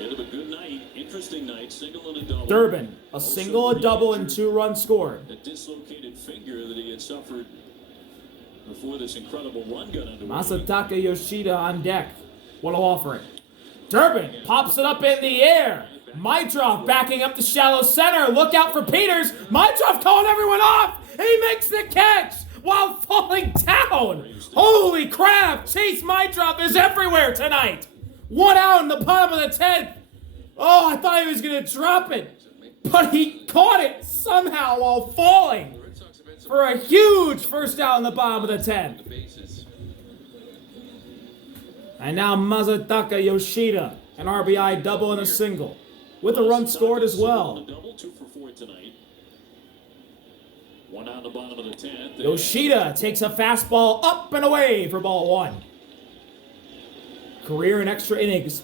End of a good night, interesting night, single and a double. Durbin, a single, a double, and 2 runs scored. A dislocated finger that he had suffered before this incredible run got underway. Masataka Yoshida on deck. What'll offer it? Durbin pops it up in the air. Mitrov backing up the shallow center. Look out for Peters. Mitrov calling everyone off. He makes the catch while falling down. Holy crap. Chase Mitrov is everywhere tonight. 1 out in the bottom of the 10th. Oh, I thought he was going to drop it. But he caught it somehow while falling for a huge first out in the bottom of the 10th. And now Masataka Yoshida, an RBI double and a single, with a run scored as well. Double, 2 for 4 tonight. 1 out in the bottom of the 10th. Yoshida takes a fastball up and away for ball 1. Career and extra innings.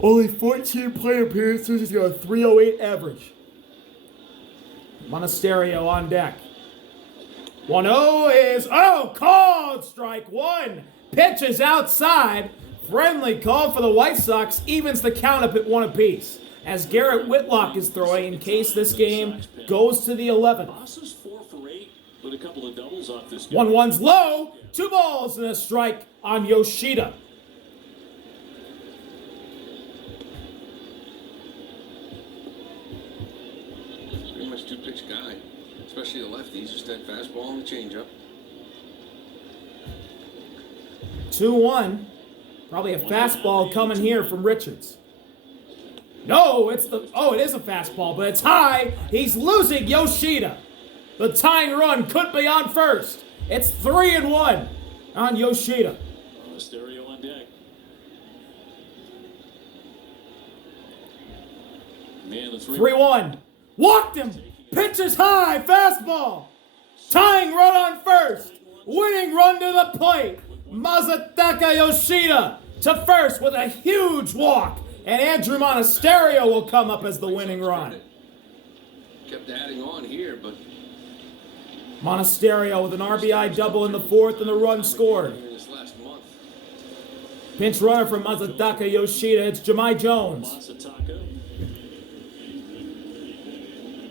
Only 14 plate appearances. He's got a 308 average. Monasterio on deck. 1-0 is, called strike 1. Pitch is outside. Friendly call for the White Sox. Evens the count up at 1 apiece. As Garrett Whitlock is throwing in case this game goes to the 11th. Boston's 4 for 8 with a couple of doubles off this game. 1-1's low. 2 balls and a strike on Yoshida. Pretty much two-pitch guy, especially the lefties. Just that fastball and the changeup. 2-1. Probably a fastball coming here from Richards. No, it is a fastball, but it's high. He's losing Yoshida. The tying run could be on first. It's 3-1 on Yoshida. Stereo on deck. Man, the 3-1. Walked him. Pitches high. Fastball. Tying run on first. Winning run to the plate. Masataka Yoshida to first with a huge walk. And Andrew Monasterio will come up as the winning run. Kept adding on here, but Monasterio with an RBI double in the 4th and the run scored. in this last month. Pinch runner from Masataka Yoshida. It's Jahmai Jones. Masataka.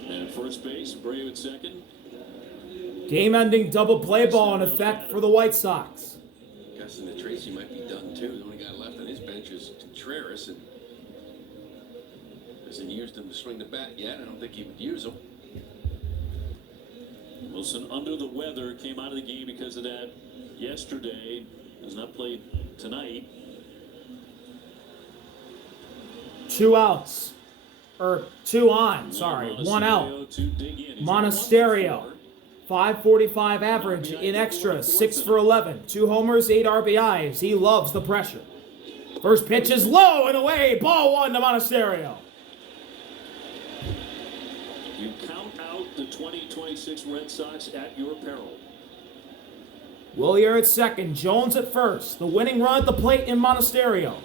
And at first base, Brave at second. Game-ending double play ball in effect for the White Sox. Guessing that Tracy might be done too. The only guy left on his bench is Contreras, and hasn't used him to swing the bat yet. I don't think he would use him. Wilson under the weather, came out of the game because of that yesterday. Has not played tonight. 2 outs. 2 on, sorry. 1 out. To dig in. He's Monasterio. 545 average in extra. 6 for 11. 2 homers, 8 RBIs. He loves the pressure. First pitch is low and away. Ball 1 to Monasterio. You count out the 2026 Red Sox at your peril. Willier at second. Jones at first. The winning run at the plate in Monasterio.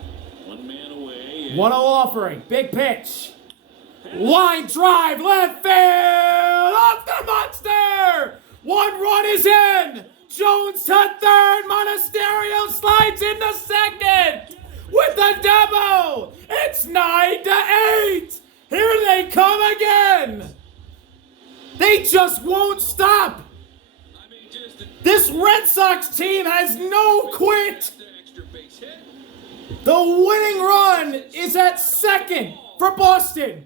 1 man away. 1-0 offering. Big pitch. Line drive. Left field. Off the monster. 1 run is in. Jones to third. Monasterio slides into second. With the double. It's 9-8. Here they come again. They just won't stop. I mean, just This Red Sox team has no quit. the extra base hit. The winning run is at second for Boston.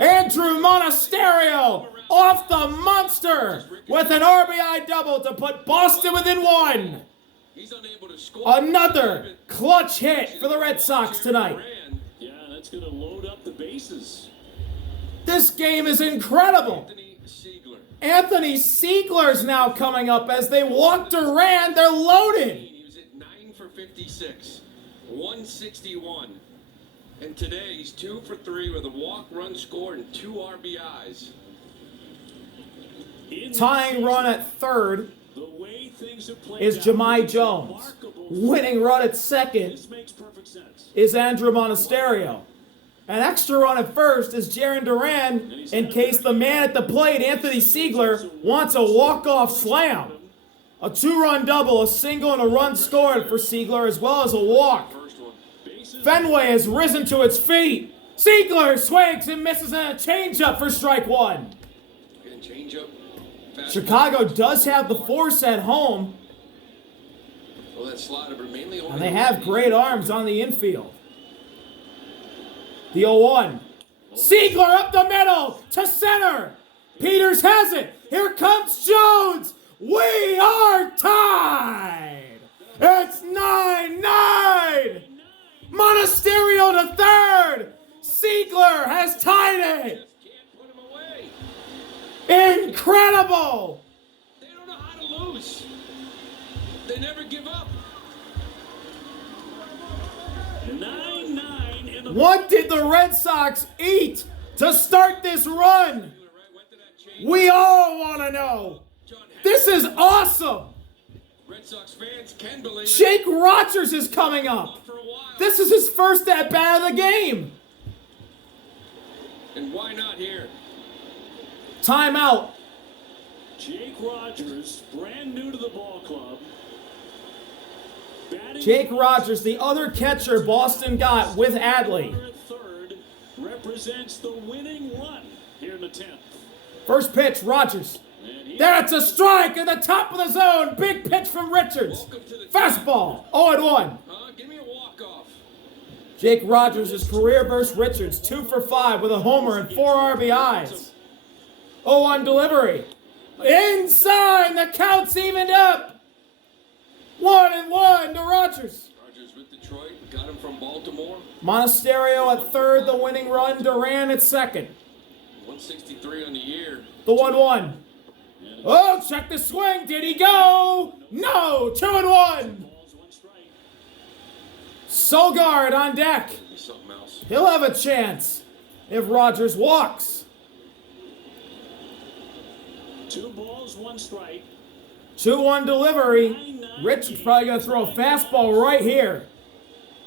Andrew Monasterio off the monster with an RBI double to put Boston within 1. He's unable to score. Another clutch hit for the Red Sox tonight. Yeah, that's going to load up the bases. This game is incredible. Anthony Siegler. Anthony Siegler's now coming up as they walk Duran. They're loaded. He was at 9 for 56, 161. And today he's 2 for 3 with a walk, run scored, and 2 RBIs. Tying run at third The way things have played is out, Jahmai it's Jones. remarkable. Winning run at second This makes perfect sense. is Andrew Monasterio. An extra run at first is Jaron Duran in case the man at the plate, Anthony Siegler, wants a walk-off slam. A 2-run double, a single, and a run scored for Siegler as well as a walk. First one. Fenway has risen to its feet. Siegler swings and misses a changeup for strike 1. Again, changeup. fastball. Chicago does have the force at home, Well, that slider, but mainly over and they the have righties. great arms on the infield. The 0-1. Siegler up the middle to center. Peters has it. Here comes Jones. We are tied. It's 9-9. Monasterio to third. Siegler has tied it. Just can't put him away. Incredible. They don't know how to lose. They never give up. 9-9 in the What did the Red Sox eat to start this run? Went to that change. We all want to know. John This is awesome. Red Sox fans can believe Jake Rogers is coming up. for a while. This is his first at bat of the game. And why not here? Timeout. Jake Rogers, brand new to the ball club. Batting Jake Rogers, the other catcher Boston got with Adley. at third, represents the winning run here in the 10th. First pitch, Rogers. And he That's a strike at the top of the zone. Big pitch from Richards. Welcome to the Fastball. 0-1. Give me a walk-off. Jake Rogers' his career versus Richards, 2 for 5 with a homer and 4 RBIs. 0-1 delivery. Inside, the count's evened up. 1-1 to Rogers. Rogers with Detroit, got him from Baltimore. Monasterio at third, the winning run. Duran at second. 163 on the year. The 1-1. Oh, check the swing. Did he go? No. 2-1. balls, one strike. Sogard on deck. Be something else. He'll have a chance if Rogers walks. 2 balls, 1 strike. 2-1 delivery. Rich is probably going to throw a fastball right here.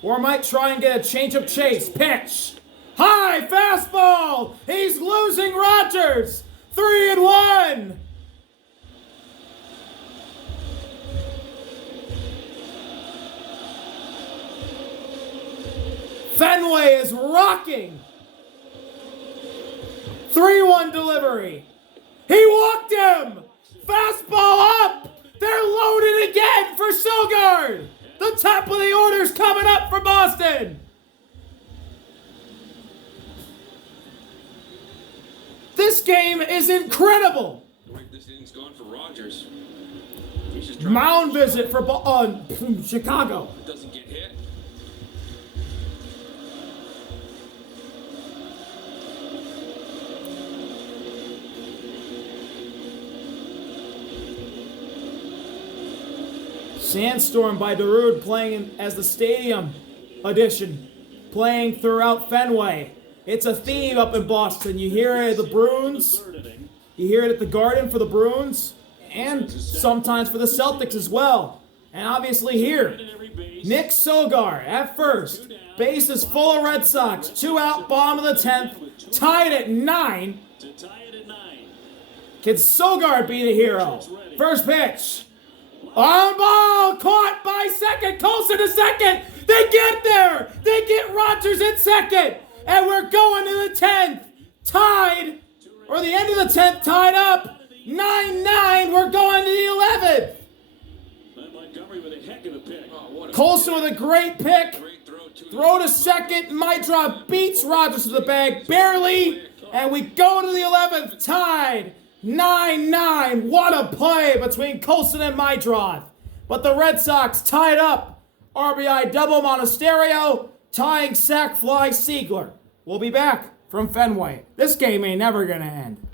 Or might try and get a change-up chase. Pitch. High fastball. He's losing Rogers. 3-1. Fenway is rocking. 3-1 delivery. He walked him. Fastball up. They're loaded again for Sogard. The top of the order's coming up for Boston. This game is incredible. Wait, this inning's gone for Rogers. He's just trying Mound visit for Chicago. It doesn't get hit. Sandstorm by Darude playing as the stadium edition, playing throughout Fenway. It's a theme up in Boston. You hear it at the Bruins, Third inning. you hear it at the Garden for the Bruins, and sometimes for the Celtics as well. And obviously here, Every base. Nick Sogard at first. Base is full of Red Sox. 2 out, bottom of the 10th, tied at 9. To tie it at 9. Can Sogard be the hero? First pitch. On ball, caught by second, Colson to second. They get there. They get Rogers at second. And we're going to the 10th. Tied, or the end of the 10th, tied up. 9-9, we're going to the 11th. Montgomery with a heck of a pick. Oh, what a Colson with a great pick. great throw. Throw to second. Mydrop beats Rogers to the bag, barely. And we go to the 11th, tied. 9-9. What a play between Colson and Mydrop. But the Red Sox tied up. RBI double Monasterio, tying sac fly Siegler. We'll be back from Fenway. This game ain't never going to end.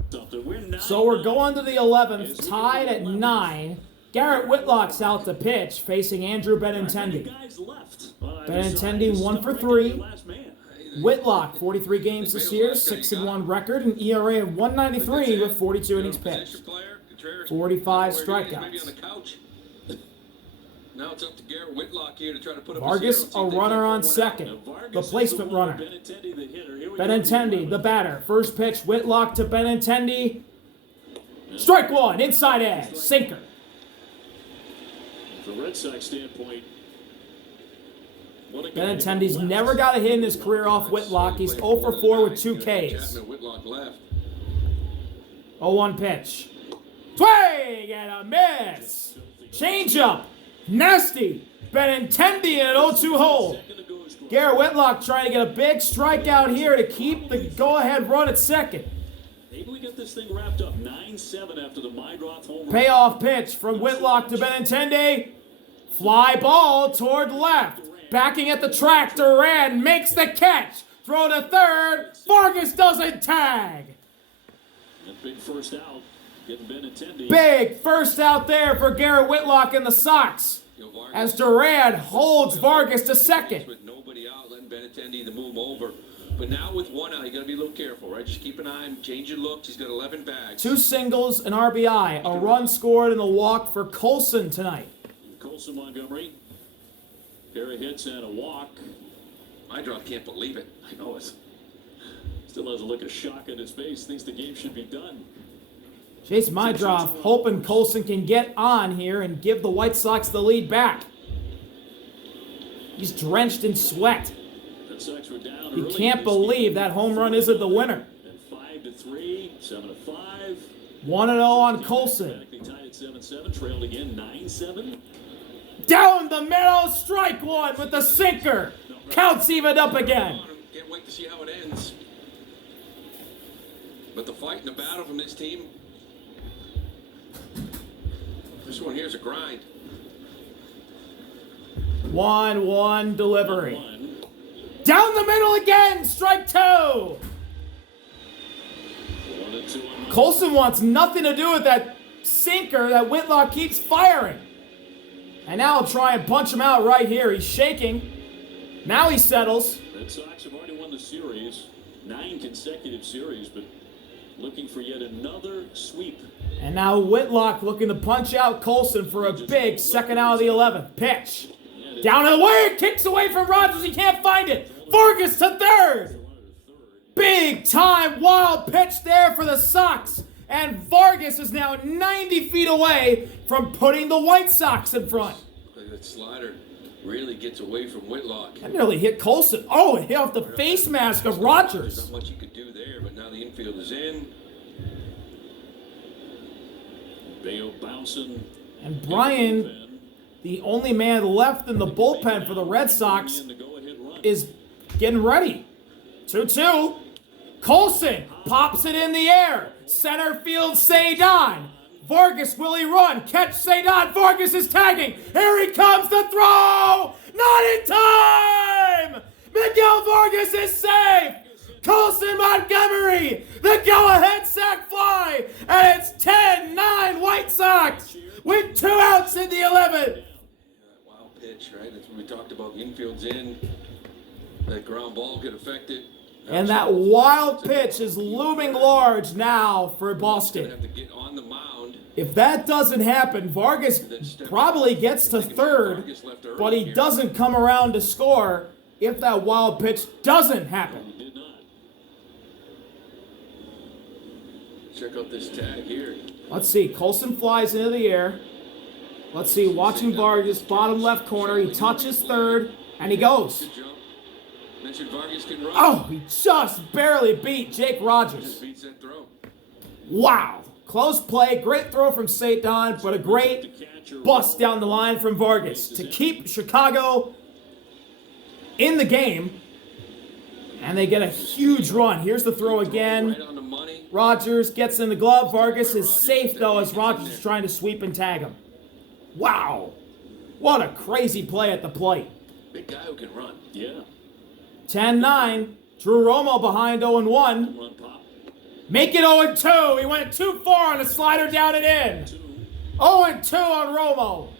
So we're going to the 11th, tied at 9. Garrett Whitlock's out to pitch, facing Andrew Benintendi. Benintendi 1 for 3. Whitlock, 43 games this year, 6-1 record, an ERA of 193 with 42 innings pitched. 45 strikeouts. Now it's up to Garrett Whitlock here to try to put up Vargas, a runner on second, the placement runner. Benintendi, the batter. First pitch, Whitlock to Benintendi. Strike one, inside edge, sinker. From a Red Sox standpoint, what a Benintendi's never got a hit in his career off Whitlock. He's 0 for 4 with 2 Ks. Whitlock left. 0-1 pitch. Swing and a miss. Changeup. Nasty. Benintendi in an 0-2 hole. Garrett Whitlock trying to get a big strikeout here to keep the go-ahead run at second. Maybe we get this thing wrapped up 9-7 after the Mydroth home run. Payoff pitch from Whitlock to Benintendi. Fly ball toward left. Backing at the track, Duran makes the catch. Throw to third. Vargas doesn't tag. That big first out, getting Benintendi. Big first out there for Garrett Whitlock and the Sox. As Duran holds Vargas to second. With nobody out, letting Benintendi to move over. But now with one out, you got to be a little careful, right? Just keep an eye on, change your looks. He's got 11 bags. 2 singles, an RBI, a run scored, and a walk for Colson tonight. Colson Montgomery. Pair of hits and a walk. Mydroth can't believe it. I know it. Still has a look of shock on his face. Thinks the game should be done. Chase Mydroth hoping Colson can get on here and give the White Sox the lead back. He's drenched in sweat. Red Sox were down You early can't in this believe game. that home run isn't the winner. And 5-3, 7-5. 1-0 on Colson. Automatically tied at 7-7. Trailed again 9-7. Down the middle, strike one with the sinker. Counts even up again. Can't wait to see how it ends. But the fight and the battle from this team. This one here's a grind. 1-1 delivery. 1. Down the middle again, strike 2. 1-2 on Colson wants nothing to do with that sinker that Whitlock keeps firing. And now he'll try and punch him out right here. He's shaking. Now he settles. Red Sox have already won the series. 9 consecutive series, but looking for yet another sweep. And now Whitlock looking to punch out Colson for a big second out of the 11th. Pitch. Down and away. Kicks away from Rogers. He can't find it. Vargas to third. Big time wild pitch there for the Sox. And Vargas is now 90 feet away from putting the White Sox in front. That slider really gets away from Whitlock. That nearly hit Colson. Oh, it hit off the face mask of There's Rogers. not much you could do there, but now the infield is in. Bayo bouncing. And Brian, the only man left in the bullpen for the Red Sox, is getting ready. 2-2. Colson pops it in the air. Center field, Cedon. Vargas, will he run? Catch Cedon. Vargas is tagging. Here he comes to throw. Not in time. Miguel Vargas is safe. Colson Montgomery, the go-ahead sac fly. And it's 10-9 White Sox with 2 outs in the 11th. Wild pitch, right? That's what we talked about. The infield's in. That ground ball could affect it. And that wild pitch is looming large now for Gonna Boston. have to get on the mound. If that doesn't happen, Vargas probably gets to third, but he doesn't come around to score if that wild pitch doesn't happen. He did not. Check out this tag here. Let's see. Colson flies into the air. Let's see. Watching Vargas, bottom left corner. He touches third, and he goes. Good jump. Mentioned Vargas can run. Oh, he just barely beat Jake Rogers. Just beats that throw. Wow. Close play. Great throw from Cedon, but a great bust down the line from Vargas to keep Chicago in the game. And they get a huge run. Here's the throw again. Right on the money. Rogers gets in the glove. Vargas is safe, though, as Rogers is trying to sweep and tag him. Wow. What a crazy play at the plate. Big guy who can run. Yeah. 10-9. Drew Romo behind 0-1. Run pop. Make it 0-2. He went too far on a slider down and in. 0-2 on Romo.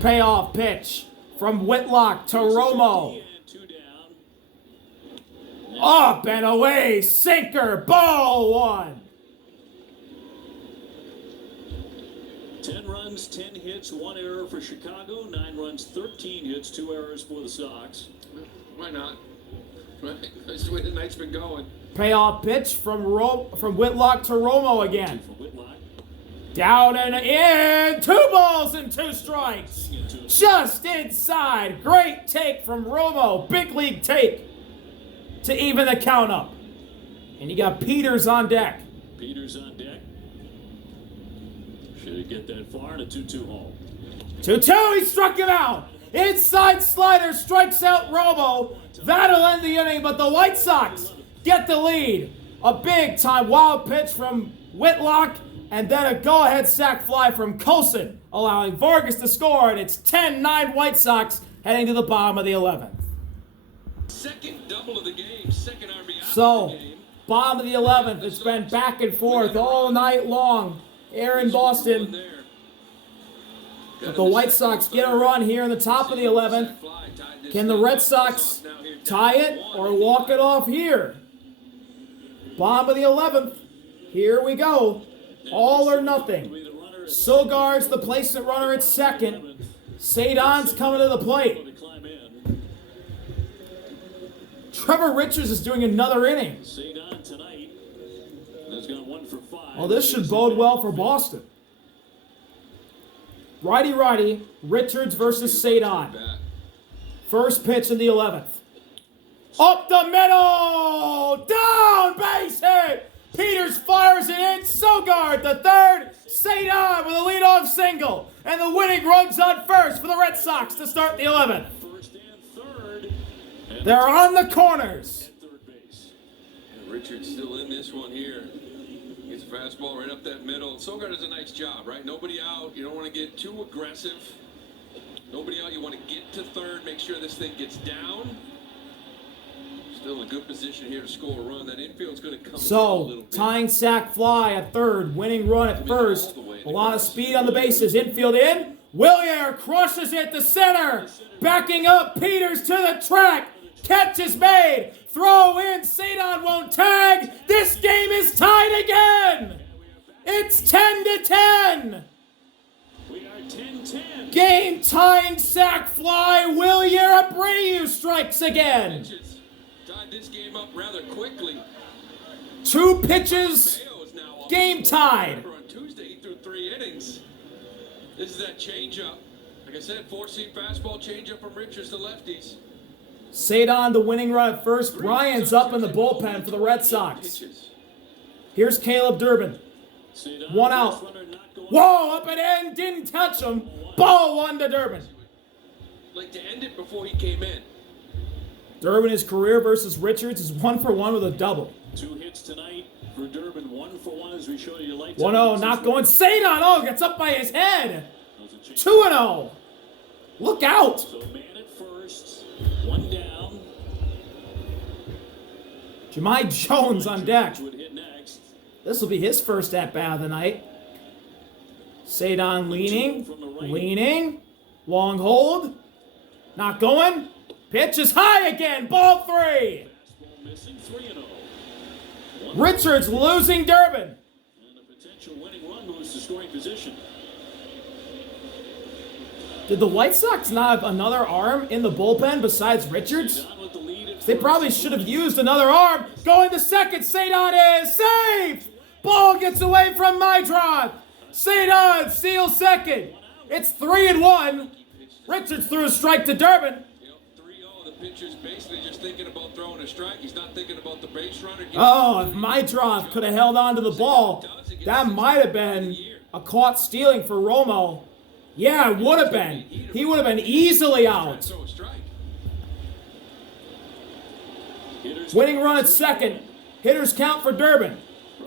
Payoff pitch from Whitlock to Romo. And 2 down. Up and away. Sinker. Ball one. 10 runs, 10 hits, 1 error for Chicago. 9 runs, 13 hits, 2 errors for the Sox. Why not? Right. That's the way the night's been going. Payoff pitch from Whitlock to Romo 2 again. for Whitlock. Down and in. 2 balls and 2 strikes. Just inside. Great take from Romo. Big league take. to even the count up. And you got Peters on deck. Peters on deck. Should he get that far? And a 2-2 home. 2-2, he struck him out. Inside slider strikes out Romo. That'll end the inning, but the White Sox get the lead. A big-time wild pitch from Whitlock, and then a go-ahead sac fly from Coulson, allowing Vargas to score, and it's 10-9 White Sox heading to the bottom of the 11th. Second double of the game, second RBI So, of the game. bottom of the 11th, it's been back and forth all night long here in Boston. But the White Sox get a run here in the top of the 11th. Can the Red Sox tie it or walk it off here? Bottom of the 11th. Here we go. All or nothing. Sogar's the placement runner at second. Cedon's coming to the plate. Trevor Richards is doing another inning. Cedon tonight has gone 1 for 5. Well, this should bode well for Boston. Righty, Richards versus Cedon. First pitch in the 11th. Up the middle! Down! Base hit! Peters fires it in. Sogard, the third. Cedon with a leadoff single. And the winning runs on first for the Red Sox to start the 11th. First and third. They're on the corners. Third base. Yeah, Richard's still in this one here. Gets a fastball right up that middle. Sogard does a nice job, right? Nobody out. You don't want to get too aggressive. Nobody out. You want to get to third. Make sure this thing gets down. Still in a good position here to score a run. That infield's going to come in a little So, bit. tying sac fly at third, winning run at first. A lot of speed on the bases. Infield in. Willier crushes it to center. Backing up Peters to the track. Catch is made. Throw in. Cedon won't tag. This game is tied again. It's 10-10. We are 10-10. Game tying sac fly. Willier Abreu strikes again. Pitches. Tied this game up rather quickly. 2 pitches. Mayo is now off. Game tied. Remember on Tuesday he threw 3 innings. This is that changeup. Like I said, 4-seam fastball changeup from Richards to lefties. Cedon, the winning run at first. Bryant's up in the bullpen for the Red Sox. Pitches. Here's Caleb Durbin. Cedon, One out. first runner not going. Whoa, up and in. Didn't touch him. Ball 1 to Durbin. Like to end it before he came in. Durbin, his career versus Richards, is 1 for 1 with a double. 2 hits tonight for Durbin. 1 for 1 as we showed you late. 1-0, not going. Cedon, oh, gets up by his head. 2-0. Look out. So man at first. 1 down. Jahmai Jones on deck. Would hit next. This will be his first at-bat of the night. Cedon leaning, long hold, not going, pitch is high again, ball 3. Fastball missing. 3-0. Richards losing Durbin. And a potential winning run moves to scoring position. Did the White Sox not have another arm in the bullpen besides Richards? Down with the lead at They first. probably should have used another arm. Going to second, Cedon is safe. Ball gets away from Mydroth. Cedon steals second. It's 3-1. Richards threw a strike to Durbin. You know, 3-0. The pitcher's basically just thinking about throwing a strike. He's not thinking about the base runner. Oh, if Mydroth could have held on to the ball, that might have been a caught stealing for Romo. Yeah, it would have been. He would have been easily out. Throw a strike. Hitters Winning run at second. Hitters count for Durbin.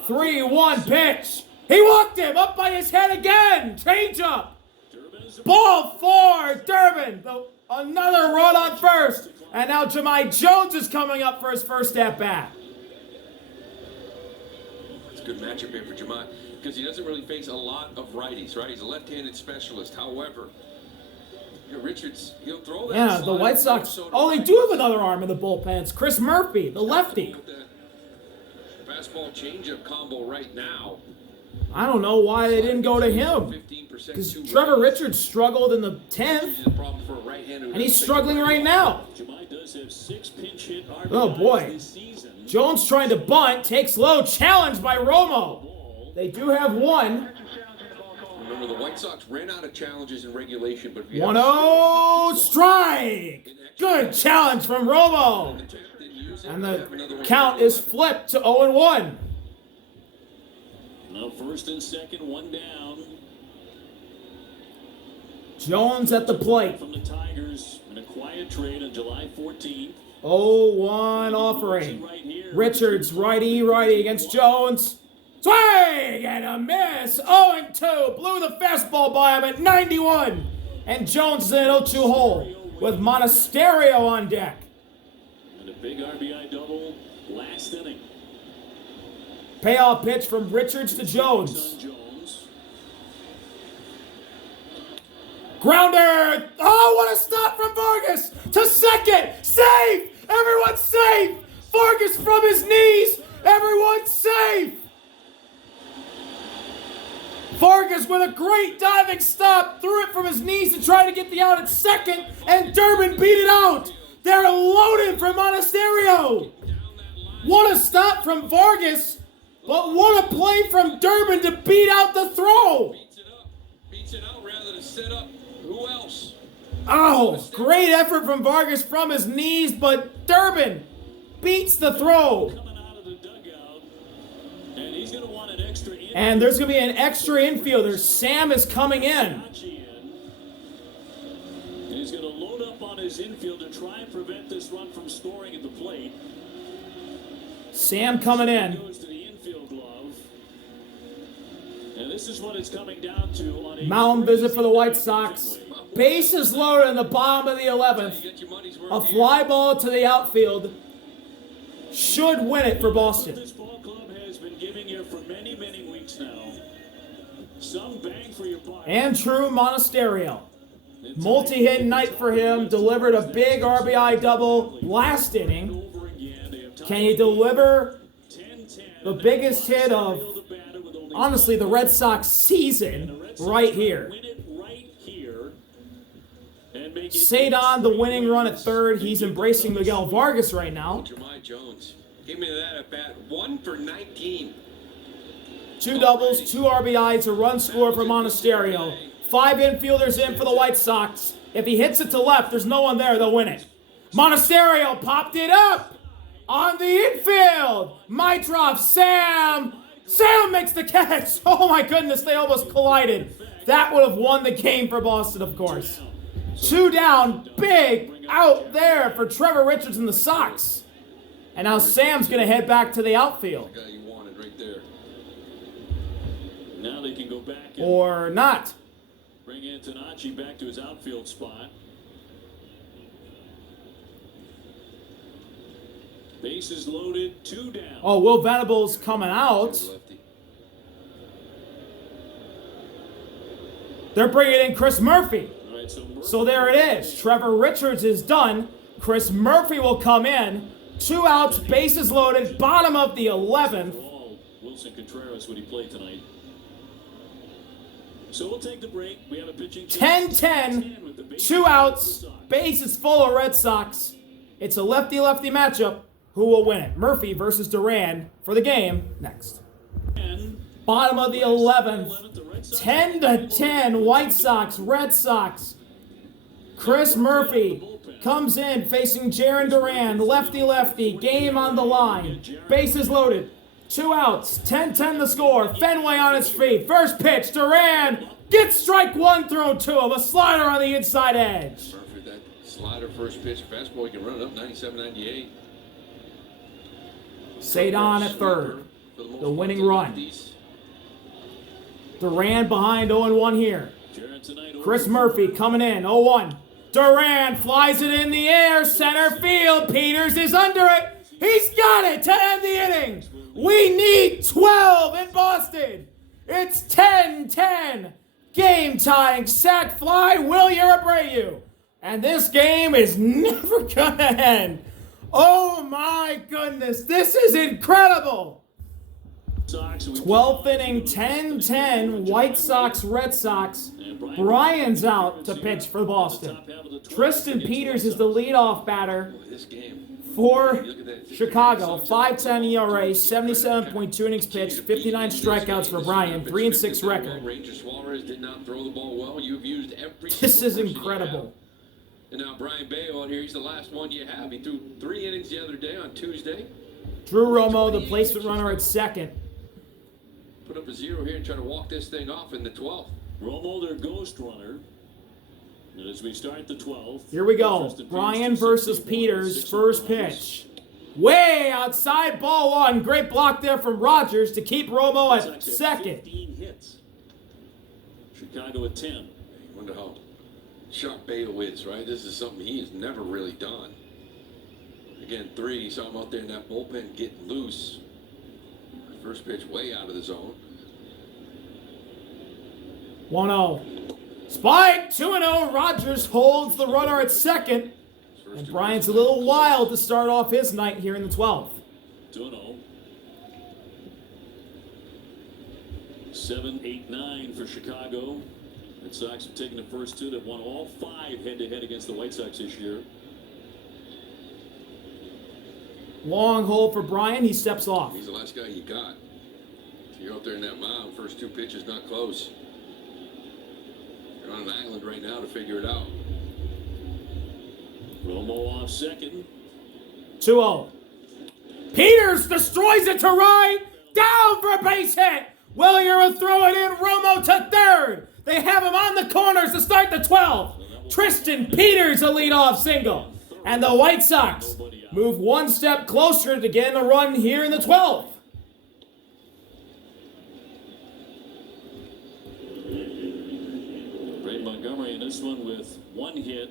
3-1 pitch. He walked him up by his head again. Change up. Durbin is Ball 4. Durbin. Another run on first. And now Jahmai Jones is coming up for his first at bat. It's a good matchup here for Jahmai because he doesn't really face a lot of righties, right? He's a left-handed specialist. However, you know, Richards, he'll throw that. Yeah, the slider White Sox. so to Oh, they right. do have another arm in the bullpen. It's Chris Murphy, the lefty. With that fastball changeup combo right now. I don't know why they didn't go to him. 15% Because two Trevor righties. Richards struggled in the 10th, Is a problem for a right-hander who and he's doesn't struggling take right now. Jahmai does have 6 pinch hit RBIs Oh, boy. this season. Jones trying to bunt, takes low, challenged by Romo. They do have one. Remember, the White Sox ran out of challenges in regulation, but if you 1-0 strike. Good challenge from Romo. And the count is flipped to 0-1. Now first and second, one down. Jones at the plate. From the Tigers in a quiet trade on July 14th. 0-1 offering. Richards, righty against Jones. Swing and a miss. 0-2. Blew the fastball by him at 91. And Jones is in an 0-2 hole with Monasterio on deck. And a big RBI double last inning. Payoff pitch from Richards to Jones. Grounder. Oh, what a stop from Vargas to second. Safe. Everyone's safe. Vargas from his knees. Everyone's safe. Vargas with a great diving stop, threw it from his knees to try to get the out at second, and Durbin beat it out. They're loaded for Monasterio. What a stop from Vargas, but what a play from Durbin to beat out the throw. Beats it out rather than set up. Who else? Oh, great effort from Vargas from his knees, but Durbin beats the throw. Coming out of the dugout, and he's going to want an extra in. And there's going to be an extra infielder. Sam is coming in. And he's going to load up on his infield to try and prevent this run from scoring at the plate. Sam coming in. Goes to the infield glove. And this is what it's coming down to on a Mound visit for the White Sox. Bases loaded in the bottom of the 11th. A fly ball to the outfield should win it for Boston. This ball club has been giving you for many, many weeks now. Some bang for your buck. Andrew Monasterio. Multi-hit night for him. Delivered a big RBI double last inning. Can he deliver the biggest hit of, honestly, the Red Sox season right here? Cedon, the winning run at third. He's embracing Miguel Vargas right now. Jeremiah Jones. Give me that at bat. 1 for 19. 2 doubles, 2 RBIs, a run score for Monasterio. 5 infielders in for the White Sox. If he hits it to left, there's no one there, they'll win it. Monasterio popped it up on the infield. Mitroff, Sam makes the catch. Oh my goodness, they almost collided. That would have won the game for Boston, of course. 2 down, big out there for Trevor Richards and the Sox. And now Sam's going to head back to the outfield. The guy you wanted right there. Now they can go back and Or not. bring Antonacci back to his outfield spot. Bases loaded, 2 down. Oh, Will Venables coming out. Lefty. They're bringing in Chris Murphy. All right, So there it is. Trevor Richards is done. Chris Murphy will come in. 2 outs, bases loaded, bottom of the 11th. Wilson Contreras when he played tonight. So we'll take the break. We have a pitching 10-10, 2 outs, bases full of Red Sox. It's a lefty-lefty matchup. Who will win it? Murphy versus Duran for the game next. Bottom of the 11th, 10-10, White Sox, Red Sox. Chris Murphy comes in facing Jarren Duran, lefty-lefty, game on the line. Bases loaded, 2 outs, 10-10 the score. Fenway on his feet, first pitch, Duran gets strike 1 thrown to him, a slider on the inside edge. Murphy, that slider first pitch fastball, he can run it up 97-98. Cedon at third, the winning run. Duran behind 0-1 here. Chris Murphy coming in, 0-1. Duran flies it in the air, center field. Peters is under it. He's got it to end the inning. We need 12 in Boston. It's 10-10. Game tying sac fly, Wilyer Abreu. And this game is never gonna end. Oh my goodness, this is incredible. 12th inning, 10-10, White Sox, Red Sox. Bryan's out to pitch for Boston. Tristan Peters is the leadoff batter for Chicago. 5.10 ERA, 77.2 innings pitched, 59 strikeouts for Bryan, 3-6 record. Ranger Suarez did not throw the ball well. You've used every This is incredible. And now Brian Bayo out here, he's the last one you have. He threw 3 innings the other day on Tuesday. Drew Romo, the placement runner at second. Put up a 0 here and try to walk this thing off in the 12th. Romo, their ghost runner. And as we start the 12th. Here we go. Brian versus Peters, first pitch. Way outside, ball one. Great block there from Rogers to keep Romo at second. 15 hits. Chicago at 10. I wonder how sharp Bayo is, right? This is something he has never really done. Again, 3. You saw him out there in that bullpen getting loose. First pitch way out of the zone. 1-0. Spike, 2-0. Rogers holds the runner at second. And Bryant's a little wild to start off his night here in the 12th. 2-0. 7, 8, 9 for Chicago. Red Sox have taken the first 2. They've won all 5 head-to-head against the White Sox this year. Long hold for Bryant. He steps off. He's the last guy you got. You're out there in that mound. First 2 pitches not close. You're on an island right now to figure it out. Romo off second. 2-0. Peters destroys it to right. Down for a base hit. Willier will throw it in. Romo to third. They have him on the corners to start the 12th. Tristan Peters a leadoff single. And the White Sox move one step closer to getting a run here in the 12th. Ray Montgomery in this one with 1 hit.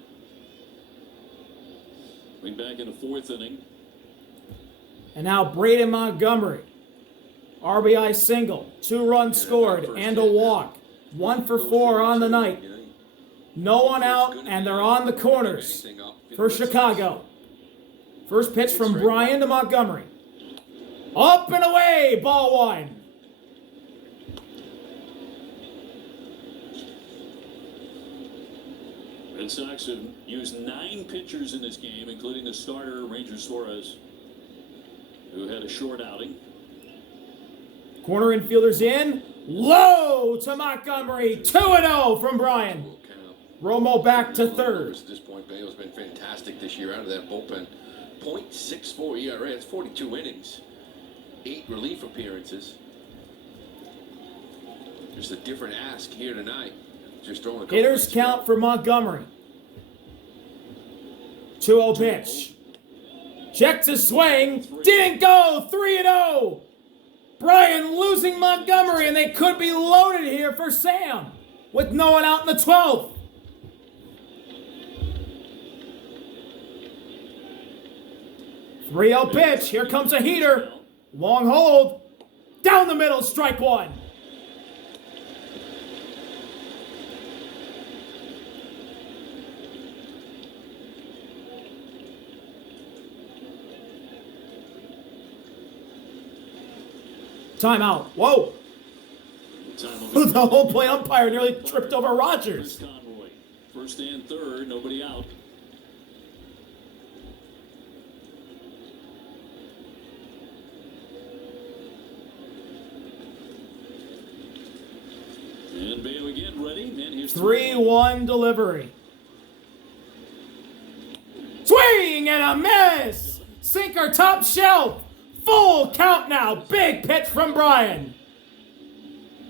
Going back in the 4th inning. And now Braden Montgomery. RBI single. 2 runs scored and a walk. 1 for 4 on the night. No one out, and they're on the corners for Chicago. First pitch from Brian to Montgomery. Up and away, ball 1. Red Sox have used 9 pitchers in this game, including the starter, Ranger Suarez, who had a short outing. Corner infielders in. Low to Montgomery. 2-0 from Brian. Romo back to third. At this point, Bayo's been fantastic this year out of that bullpen. .64 ERA. That's 42 innings. 8 relief appearances. Just a different ask here tonight. Just throwing a couple Hitters count for Montgomery. 2-0 pitch. Checks his swing. Didn't go. 3-0. Brian losing Montgomery, and they could be loaded here for Sam with no one out in the 12th. Three-0 pitch. Here comes a heater. Long hold. Down the middle, strike 1. Timeout. Whoa. The whole play umpire nearly tripped over Rogers. Conroy. First and third, nobody out. And Bayo again ready. And here's 3-1 delivery. Swing and a miss. Sinker top shelf. Full count now. Big pitch from Brian.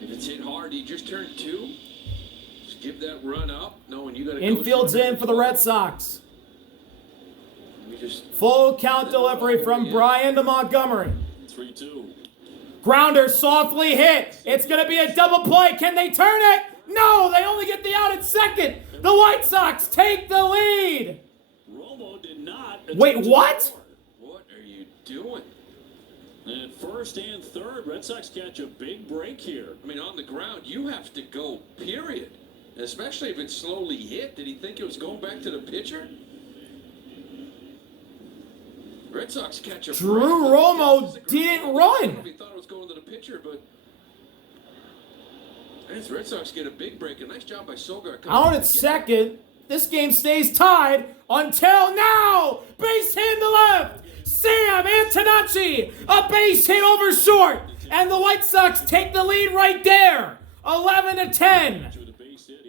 If it's hit hard, you just turn 2. Just give that run up, knowing you got to go. Infield's in for the Red Sox. You just Full count delivery from Brian to Montgomery. 3-2. Grounder softly hit. It's going to be a double play. Can they turn it? No, they only get the out at second. The White Sox take the lead. Romo did not. Wait, what? What are you doing? And first and third, Red Sox catch a big break here. I mean, on the ground, you have to go, period. Especially if it's slowly hit. Did he think it was going back to the pitcher? Red Sox catch a Drew break. Romo didn't run. He thought it was going to the pitcher, but as Red Sox get a big break. A nice job by Sogard. Out at second. This game stays tied until now. Base hit in the left. Sam Antonacci, a base hit over short. And the White Sox take the lead right there. 11-10.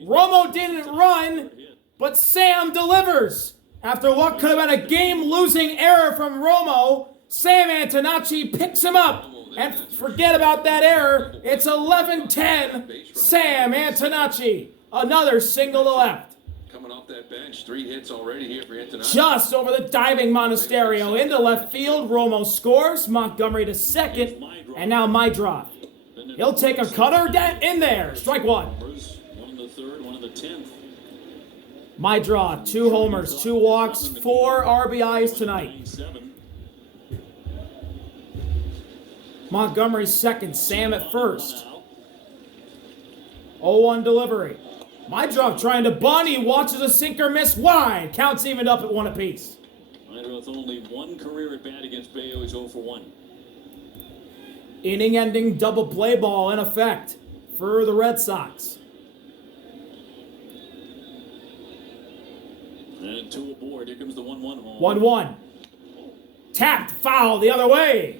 Romo didn't run. but Sam delivers. After what could have been a game-losing error from Romo, Sam Antonacci picks him up. And forget about that error. It's 11-10. Sam Antonacci. Another single to left. Coming off that bench, 3 hits already here for Antonacci. Just over the diving Monasterio into left field. Romo scores. Montgomery to second. And now Mydroth. He'll take a cutter in there. Strike one. One in the third, one in the 10th. Mydroth, 2 homers, 2 walks, 4 RBIs tonight. 7. Montgomery second, Sam at first. 0-1 delivery. Mydroth trying to bunt. He watches a sinker miss wide. Counts evened up at 1 apiece. Mydroth only 1 career at bat against Bayo. He's 0 for 1. Inning-ending double play ball in effect for the Red Sox. And 2 aboard. Here comes the 1-1 home. 1-1. Tapped, foul the other way.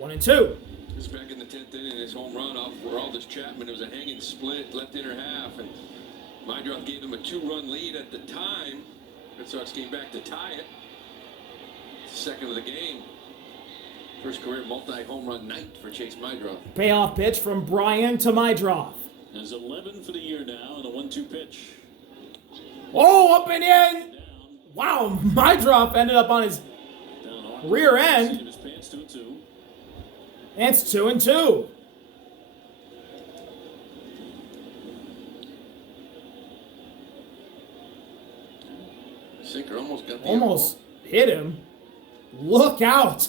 1-2. This is back in the 10th inning, his home run off Aldis Chapman. It was a hanging split, left inner half, and Mydroth gave him a 2-run lead at the time. Red Sox came back to tie it. Second of the game. First career multi-home run night for Chase Mydroth. Payoff pitch from Brian to Mydroth. Has 11 for the year now, and a 1-2 pitch. Oh, up and in. Down. Wow, Mydroth ended up on his Down hard. rear end. In his pants, 2-2. And it's 2-2. Sinker almost got the Almost hit him. Look out.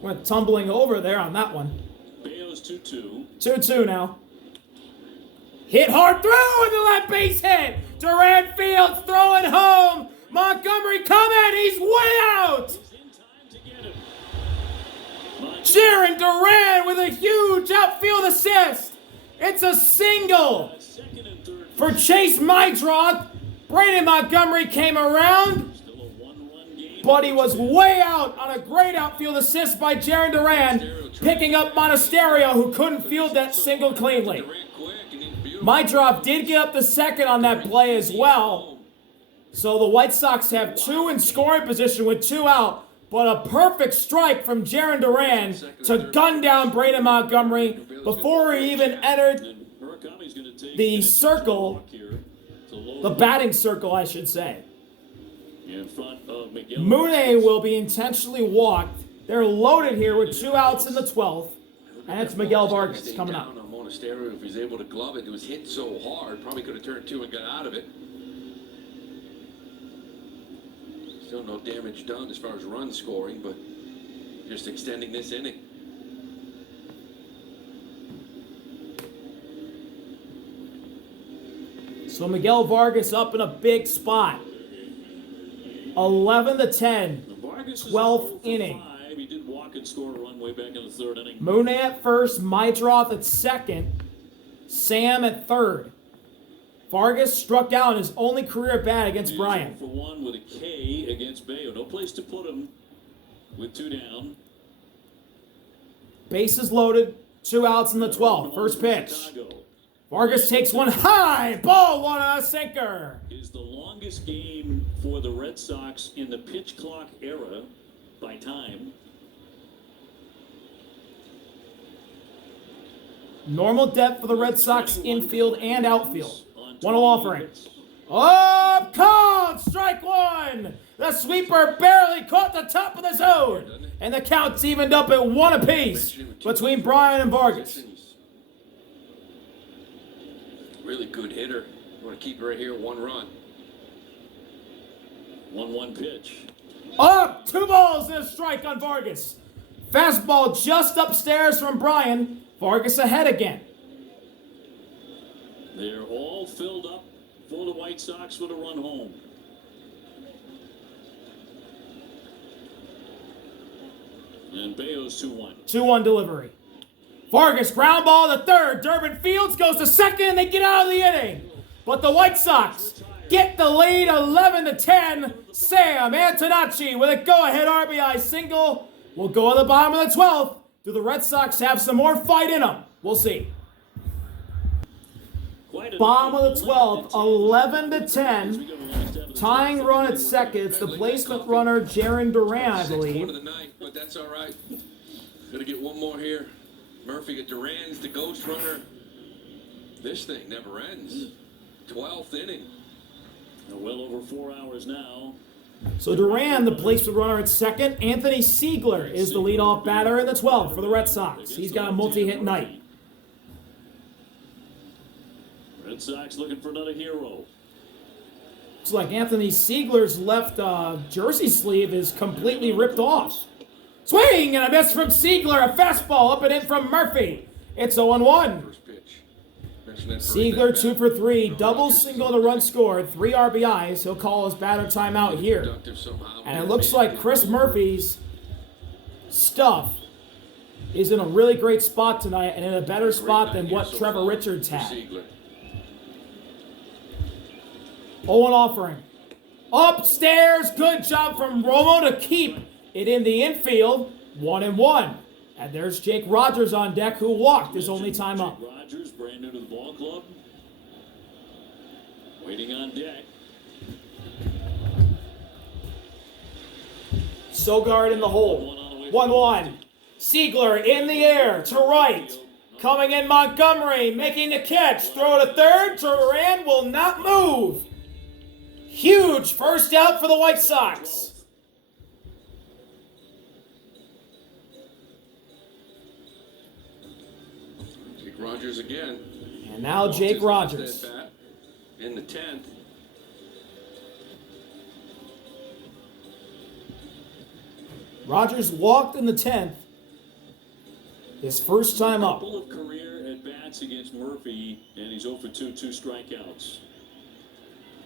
Went tumbling over there on that one. Bayo's 2-2. 2-2 now. Hit hard through and the left base hit. Durant Fields throwing home. Montgomery coming. He's way out. He's in time to get him. Jaron Duran with a huge outfield assist. It's a single Second and third. for Chase Mydroth. Brandon Montgomery came around, Still a 1-run game. but he was way out on a great outfield assist by Jaron Duran, picking up Monasterio, who couldn't field that single cleanly. Durant quick, and he's beautiful. Mydroth did get up the second on that play as well. So the White Sox have 2 in scoring position with 2 out, but a perfect strike from Jaron Duran to gun down Brandon Montgomery before he even entered And Murakami's going to take the a circle, walk here to load the batting circle, I should say. in front of Miguel. Mooney will be intentionally walked. They're loaded here with 2 outs in the 12th, and it's Miguel Vargas Stayed coming down up. on Monasterio. If he's able to glove it, it was hit so hard, probably could have turned 2 and got out of it. Still no damage done as far as run scoring, but just extending this inning. So Miguel Vargas up in a big spot. 11-10. Vargas is 12th 0 for inning. 5. He did walk and score a run way back in the 3rd inning. Mooney at first, Mydroth at second, Sam at third. Vargas struck out in his only career at bat against He's Bryant. 0 for 1 with a K against Bayo. No place to put him with 2 down. Bases loaded, 2 outs in the 12th. First pitch. Chicago Vargas takes one high. Ball one on a sinker. is the longest game for the Red Sox in the pitch clock era by time. Normal depth for the Red Sox infield and outfield. On 1-0 20 offering. hits. Up, called, strike one. The sweeper barely caught the top of the zone. And the count's evened up at 1 apiece between Bryant and Vargas. Really good hitter. You want to keep it right here, 1 run. 1-1 pitch. Up, 2 balls and a strike on Vargas. Fastball just upstairs from Bryan. Vargas ahead again. They're all filled up for the White Sox with a run home. And Bayo's 2-1. 2-1 delivery. Vargas ground ball to third. Durbin Fields goes to second and they get out of the inning. But the White Sox get the lead 11-10. Sam Antonacci with a go-ahead RBI single. Will go at the bottom of the 12th. Do the Red Sox have some more fight in them? We'll see. quite a Bottom night. of the 12th, 11-10. Tying run at second. It's the placement runner, Jaron Duran, I Sixth one believe. of the night, but that's all right. Gonna get one more here. Murphy at Duran's the ghost runner. This thing never ends. 12th inning. Well over 4 hours now. So Duran, the placement runner at second. Anthony Siegler is the leadoff batter in the 12th for the Red Sox. He's got a multi-hit night. Red Sox looking for another hero. Looks like Anthony Siegler's left jersey sleeve is completely ripped off. Swing and a miss from Siegler. A fastball up and in from Murphy. It's 0-1. First pitch. Mentioned that for Siegler that 2 bat. for 3. Double single to run scored. 3 RBIs. He'll call his batter timeout here. Productive somehow. And it looks like Chris Murphy's stuff is in a really great spot tonight and in a better spot than what Trevor Richards had. Siegler. 0-1 offering. Upstairs. Good job from Romo to keep it in the infield. 1-1. And there's Jake Rogers on deck, who walked his only time up. Jake Rogers, brand new to the ball club. Waiting on deck. Sogard in the hole. 1-1. Siegler in the air to right. Coming in Montgomery, making the catch. Throw to third. Duran will not move. Huge first out for the White Sox. Jake Rogers again. And now Jake Rogers. At bat in the 10th. Rogers walked in the 10th. His first time up. Couple of career at bats against Murphy, and he's 0 for 2, 2 strikeouts.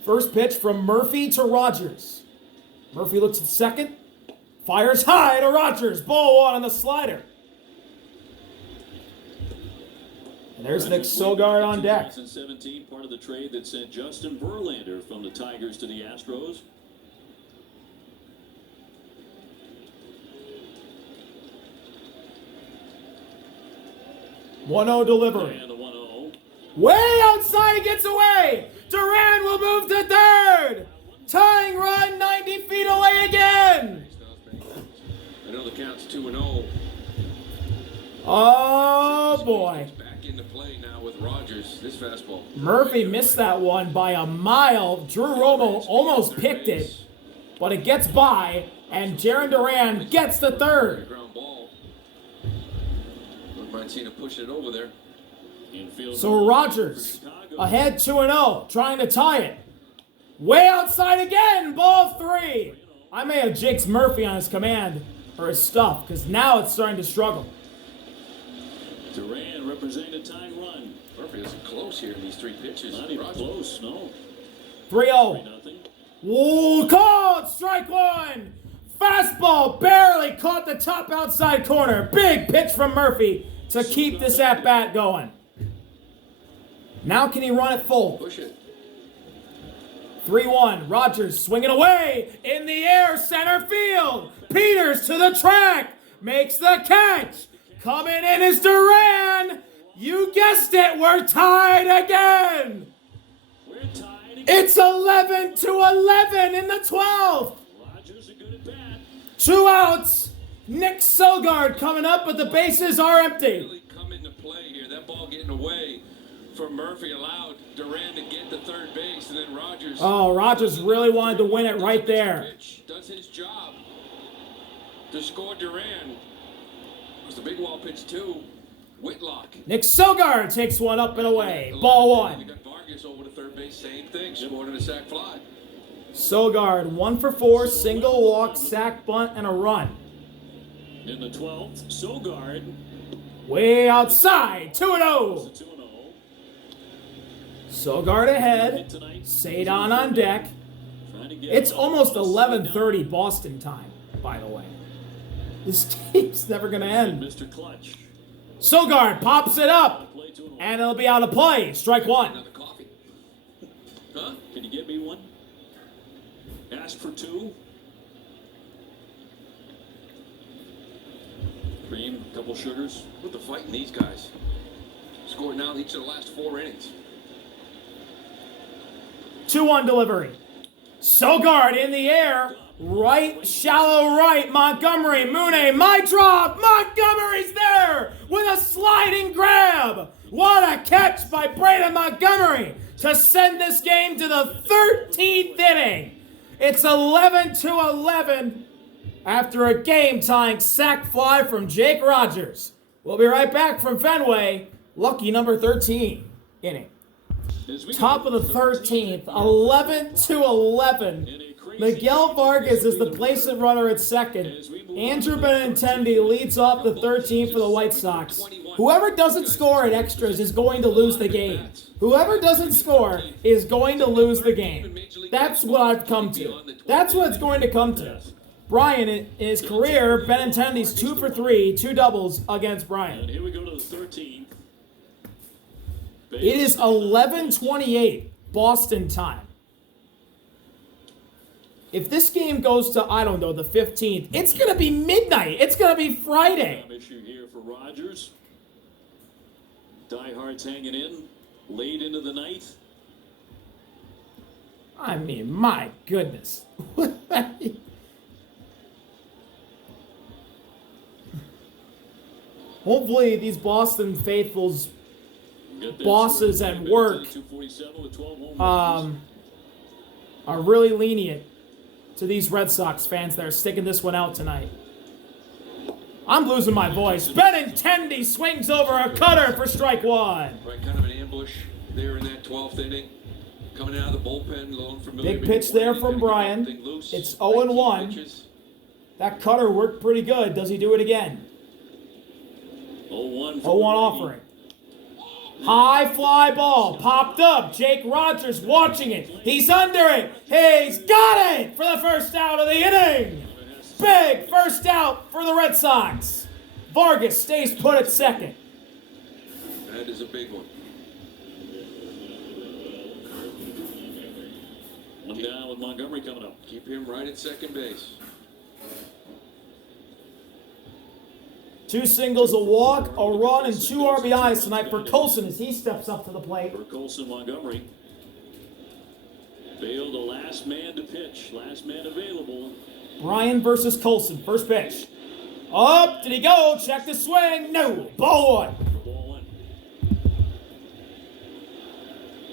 First pitch from Murphy to Rogers. Murphy looks at second. Fires high to Rogers. Ball one on the slider. And there's Nick Sogard on deck. 2017, part of the trade that sent Justin Verlander from the Tigers to the Astros. One-zero delivery. And the 1-0. Way outside, he gets away. Duran will move to third. Tying run 90 feet away again. I know the count's 2-0. Oh boy. Back into play now with Rogers. This fastball. Murphy missed that one by a mile. Drew Romo almost picked it, but it gets by, and Jaron Duran gets the third. Ground ball. Wouldn't mind seeing him push it over there. Infield So Rogers ahead 2-0, trying to tie it. Way outside again, ball three. I may have jinxed Murphy on his command or his stuff, because now it's starting to struggle. Duran representing a tying run. Murphy isn't close here in these 3 pitches. Not even Rogers. close, no. 3-0. 3-0. Ooh, called strike one. Fastball barely caught the top outside corner. Big pitch from Murphy to keep this at bat going. Now can he run it full? Push it. 3-1. Rogers swinging away in the air, center field. Peters to the track, makes the catch. Coming in is Duran. You guessed it, we're tied again. We're tied again. It's 11-11 in the 12th. Rogers are good at bat. 2 outs. Nick Sogard coming up, but the bases are empty. Really come into play here. That ball getting away from Murphy allowed Duran to get to third base, and then Rogers. Oh, Rogers really wanted to win it right there. Does his job to score. Duran. It was the big wall pitch too. Whitlock. Nick Sogard takes one up and away. Ball We one. got Vargas over to third base. Same thing. Scored in a sac fly. Sogard 1 for 4, single walk, sack bunt, and a run. In the 12th, Sogard. Way outside, 2-0. It's a 2-0. Sogard ahead. Sadon on deck. Trying to get It's almost 11:30 Boston time, by the way. This game's never going to end. Mr. Clutch. Sogard pops it up, Play 2-0. and it'll be out of play. Strike one. Another coffee. Huh? Can you get me one? Ask for 2. Cream, couple sugars. What the fight in these guys? Scored now in each of the last 4 innings. 2-1 delivery. Sogard in the air. Right, shallow right. Montgomery, Mooney, my drop. Montgomery's there with a sliding grab. What a catch by Braden Montgomery to send this game to the 13th inning. It's 11-11 after a game-tying sac fly from Jake Rogers. We'll be right back from Fenway. Lucky number 13 inning. Top of the 13th, 11-11. Miguel Vargas is the placement runner at second. Andrew Benintendi leads off the 13th for the White Sox. Whoever doesn't score at extras is going to lose the game. Whoever doesn't score is going to lose the game. That's what I've come to. That's what it's going to come to. Brian, in his career, Benintendi's 2 for 3, 2 doubles against Brian. And here we go to the 13th. It is 11:28 Boston time. If this game goes to, I don't know, the 15th, it's going to be midnight. It's going to be Friday. Issue here for Rogers. Diehards hanging in late into the night. I mean, my goodness. Hopefully these Boston faithfuls, bosses at work, are really lenient to these Red Sox fans that are sticking this one out tonight. I'm losing my voice. Benintendi swings over a cutter for strike one. Right, kind of an ambush there in that 12th inning. Coming out of the bullpen, a little unfamiliar. Big pitch there from Brian. It's 0-1. That cutter worked pretty good. Does he do it again? 0-1 offering. High fly ball, popped up. Jake Rogers watching it. He's under it. He's got it for the first out of the inning. Big first out for the Red Sox. Vargas stays put at second. That is a big one. One down with Montgomery coming up. Keep him right at second base. 2 singles, a walk, a run, and 2 RBIs tonight for Colson as he steps up to the plate. For Colson, Montgomery. Bale, the last man to pitch. Last man available. Brian versus Colson. First pitch. Up, did he go? Check the swing. No. Ball one. Ball one.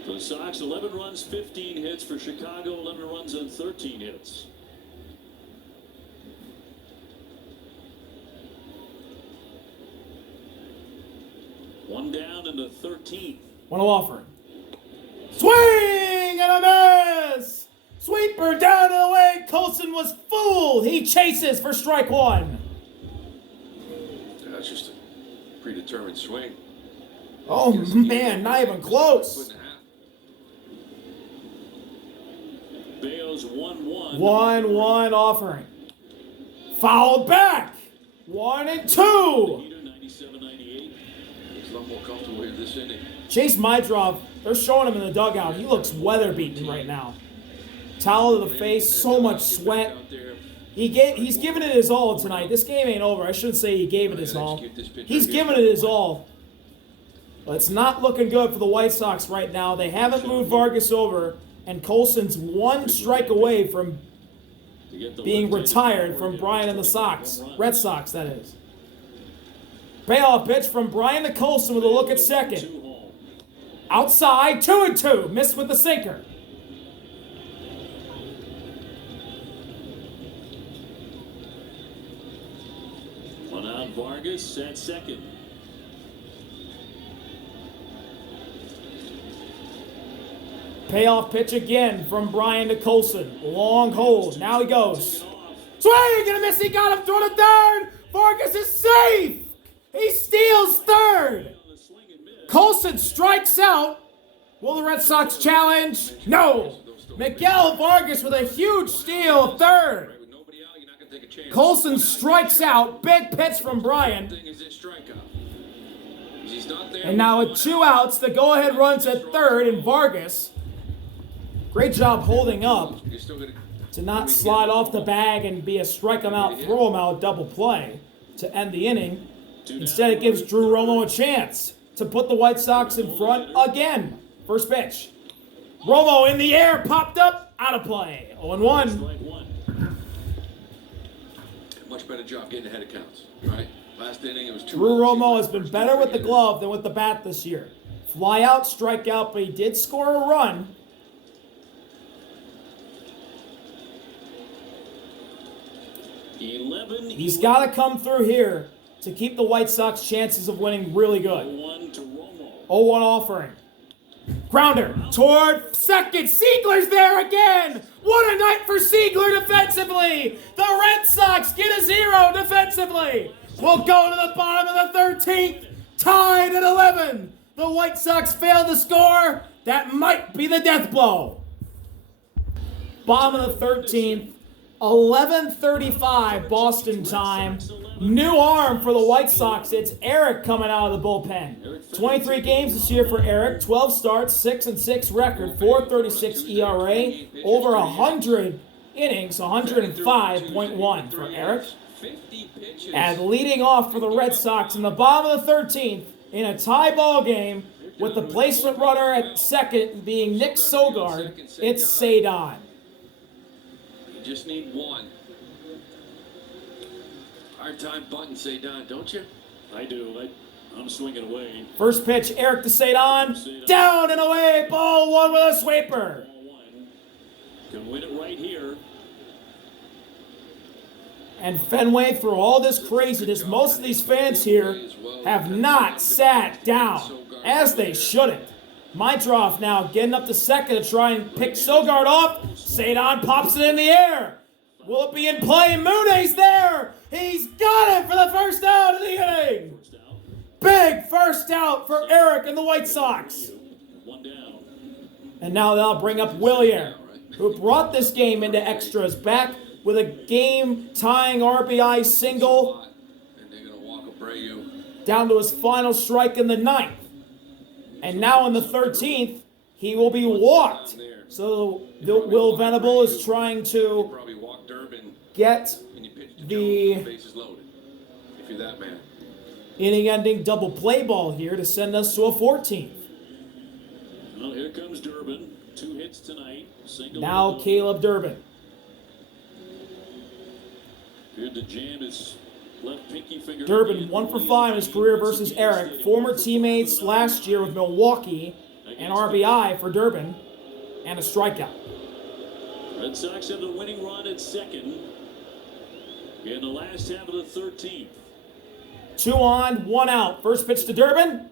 For the Sox, 11 runs, 15 hits. For Chicago, 11 runs and 13 hits. One down in the 13th. One offering. Swing and a miss! Sweeper down to the wing. Colson was fooled. He chases for strike one. That's just a predetermined swing. Oh man, not even close. Bale's 1-1. 1-1 offering. Fouled back. 1 and 2. 97-98. He's a lot more comfortable here this inning. Chase Mydrov, they're showing him in the dugout. He looks weather beaten right now. Towel to the face, so much sweat. He's given it his all tonight. This game ain't over. I shouldn't say he gave it his all. He's given it his all. But it's not looking good for the White Sox right now. They haven't moved Vargas over, and Colson's 1 strike away from being retired from Brian and the Sox. Red Sox, that is. Payoff pitch from Brian to Colson with a look at second. Outside, 2-2. Missed with the sinker. One out, Vargas at second. Payoff pitch again from Brian to Colson. Long hold. Now he goes. Swing and a miss. He got him through the third. Vargas is safe. He steals third. Colson strikes out. Will the Red Sox challenge? No. Miguel Vargas with a huge steal, third. Colson strikes out. Big pitch from Brian. And now with 2 outs, the go-ahead run's at third, and Vargas, great job holding up to not slide off the bag and be a strike him out, throw him out double play to end the inning. Instead, it gives Drew Romo a chance to put the White Sox in front again. First pitch. Romo in the air, popped up, out of play. 0-1. Strike one. Much better job getting ahead of counts, right? Last inning, it was 2-0. Drew Romo has been better with the glove than with the bat this year. Fly out, strike out, but he did score a run. He's got to come through here to keep the White Sox chances of winning really good. 0-1 to Romo. 0-1 offering. Grounder toward second. Siegler's there again. What a night for Siegler defensively. The Red Sox get a 0 defensively. We'll go to the bottom of the 13th. Tied at 11. The White Sox fail to score. That might be the death blow. Bottom of the 13th. 11:35 Boston time. New arm for the White Sox. It's Eric coming out of the bullpen. 23 games this year for Eric. 12 starts, 6-6 record, 4.36 ERA, over 100 innings, 105.1 for Eric. And leading off for the Red Sox in the bottom of the 13th in a tie ball game with the placement runner at second being Nick Sogard, it's Cedon. You just need one. Hard time button, Cedon, don't you? I do. I'm swinging away. First pitch, Eric to Cedon. Down and away. Ball one with a sweeper. Can win it right here. And Fenway, through all this craziness, most of these fans here have not sat down, as they shouldn't. Meitroff now getting up to second to try and pick Sogard off. Cedon pops it in the air. Will it be in play? Muney's there. He's got it for the first out of the inning. Big first out for Eric and the White Sox. One down. And now they'll bring up Willier, who brought this game into extras, back with a game-tying RBI single And they're going to walk Abreu. down to his final strike in the 9th. And now in the 13th, he will be walked. So Will Venable is trying to Probably walk Durbin get and you pitch to the Jones, bases loaded. If you're that man. inning-ending double play ball here to send us to a 14th. Well, here comes Durbin. 2 hits tonight. Single. Now Caleb Durbin. Appeared to jam his left pinky finger. Durbin 1 for 5 in his career versus Eric. Former teammates last year with Milwaukee. An RBI for Durbin. And a strikeout. Red Sox have the winning run at second in the last half of the 13th. 2 on, 1 out. First pitch to Durbin.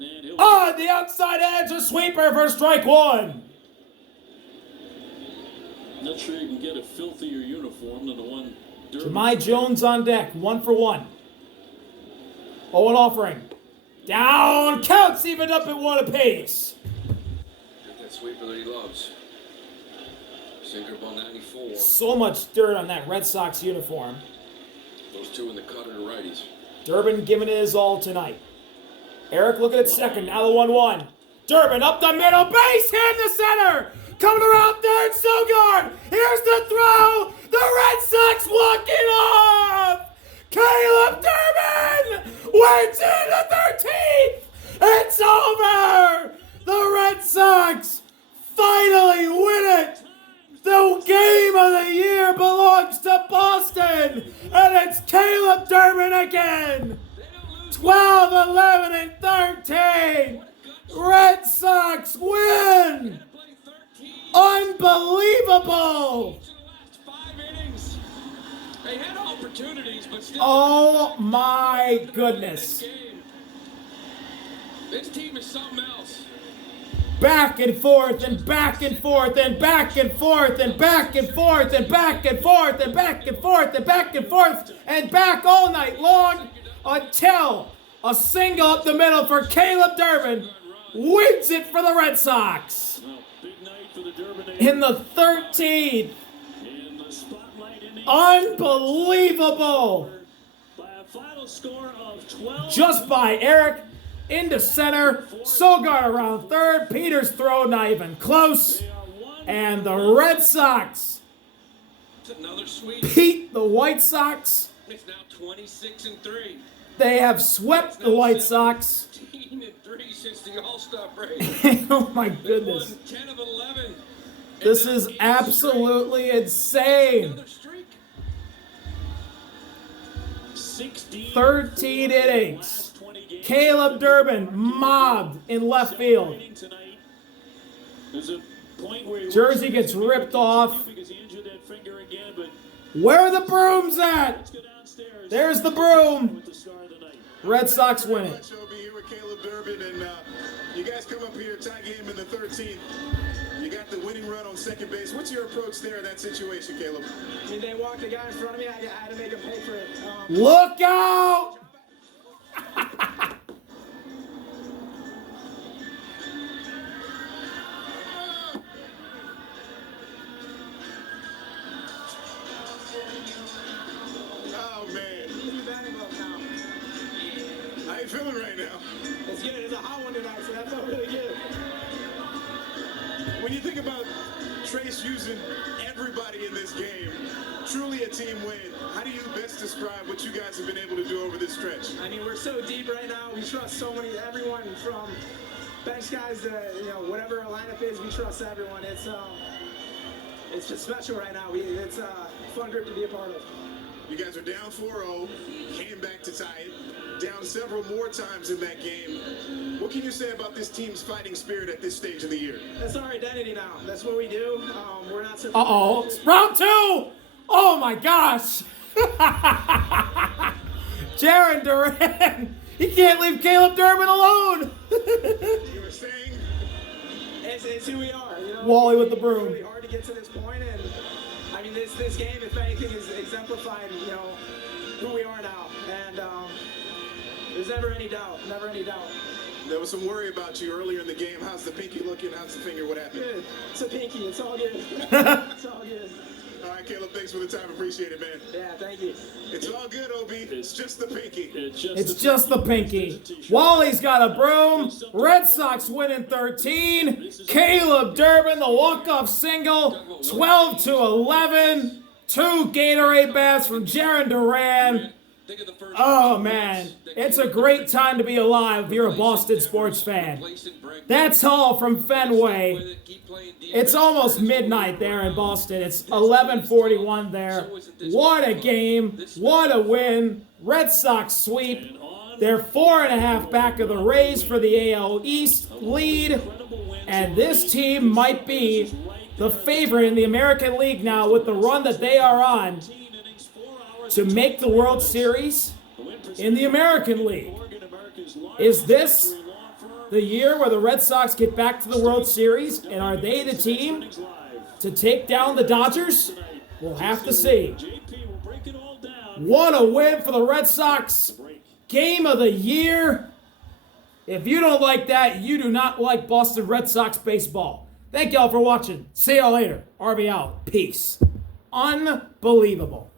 And he'll On the outside edge, a sweeper for strike 1. not sure you can get a filthier uniform than the one Durbin. Jahmai Jones on deck, 1 for 1. 0 offering. Down, counts evened up at 1 apiece. Get that sweeper that he loves. Sinker ball 94. So much dirt on that Red Sox uniform. Those two in the cutter to righties. Durbin giving it his all tonight. Eric looking at second, now the 1-1. Durbin up the middle, base hit in the center. Coming around third, Sogard. Here's the throw. The Red Sox walk it off. Caleb Durbin wins in the 13th. It's over. The Red Sox finally win it. The game of the year belongs to Boston, and it's Caleb Durbin again. 12, 11, and 13. Red Sox win. Unbelievable. They had opportunities, but still. Oh my goodness. This team is something else. Back and forth and back and forth and back and forth and back and forth and back and forth and back and forth and back and forth and back all night long until a single up the middle for Caleb Durbin wins it for the Red Sox. Well, big night for the Durbin In the 13th. in the spotlight in the Unbelievable. by a final score of 12. Just by Eric into center. Sogard around third. Peters' throw not even close. They are one And the Red Sox It's another sweep. beat the White Sox. It's now 26-3. They have swept the White Sox. 17-3. 3 since the All-Star break. Oh my They goodness. won 10 of 11. This And is now 8 absolutely straight. insane. Another streak. 16 13 for the innings. last 20 games. Caleb Durbin mobbed in left field. Celebrating tonight. There's a point where he Jersey was- gets ripped off. because he injured that finger again, but Where are the brooms at? let's go downstairs. There's the broom. With the star of the night. Red Sox win it. Much, Obi, here with Caleb Durbin, and you guys come up here, tie game in the 13th. You got the winning run on second base. What's your approach there in that situation, Caleb? I mean, they walked the guy in front of me. I had to make him pay for it. Look out! Oh, man. New batting glove now. How you feeling right now? It's good. It's a hot one tonight, so that felt really good. When you think about Trace using everybody in this game, truly a team win, how do you best describe what you guys have been able to do over this stretch? I mean, we're so deep right now. We trust everyone from bench guys to, whatever our lineup is, we trust everyone. It's just special right now. It's a fun group to be a part of. You guys are down 4-0, came back to tie it, down several more times in that game. What can you say about this team's fighting spirit at this stage of the year? That's our identity now. That's what we do. We're not so. Uh-oh. Round 2! Oh my gosh! Jaron Duran! He can't leave Caleb Durbin alone! You were saying? It's who we are. Wally with the broom. It's really hard to get to this point, and I mean, this game, if anything, is exemplifying, who we are now. And there's never any doubt. Never any doubt. There was some worry about you earlier in the game. How's the pinky looking? How's the finger? What happened? Good. It's a pinky. It's all good. It's all good. All right, Caleb, thanks for the time. Appreciate it, man. Yeah, thank you. It's all good, Obi. It's just the pinky. It's just the pinky. Wally's got a broom. Red Sox win in 13. Caleb Durbin, the walk-off single. 12-11. 2 Gatorade baths from Jaron Duran. Think of the first Oh, two man. months that It's came a great out. time to be alive if you're a Boston sports fan. Replacing Bregman. That's all from Fenway. With it, keep playing defense. It's almost midnight there in Boston. It's 11:41 there. What a game. What a win. Red Sox sweep. They're 4.5 back of the Rays for the AL East lead. And this team might be the favorite in the American League now with the run that they are on to make the World Series in the American League. Is this the year where the Red Sox get back to the World Series? And are they the team to take down the Dodgers? We'll have to see. What a win for the Red Sox. Game of the year. If you don't like that, you do not like Boston Red Sox baseball. Thank y'all for watching. See y'all later. RB out. Peace. Unbelievable.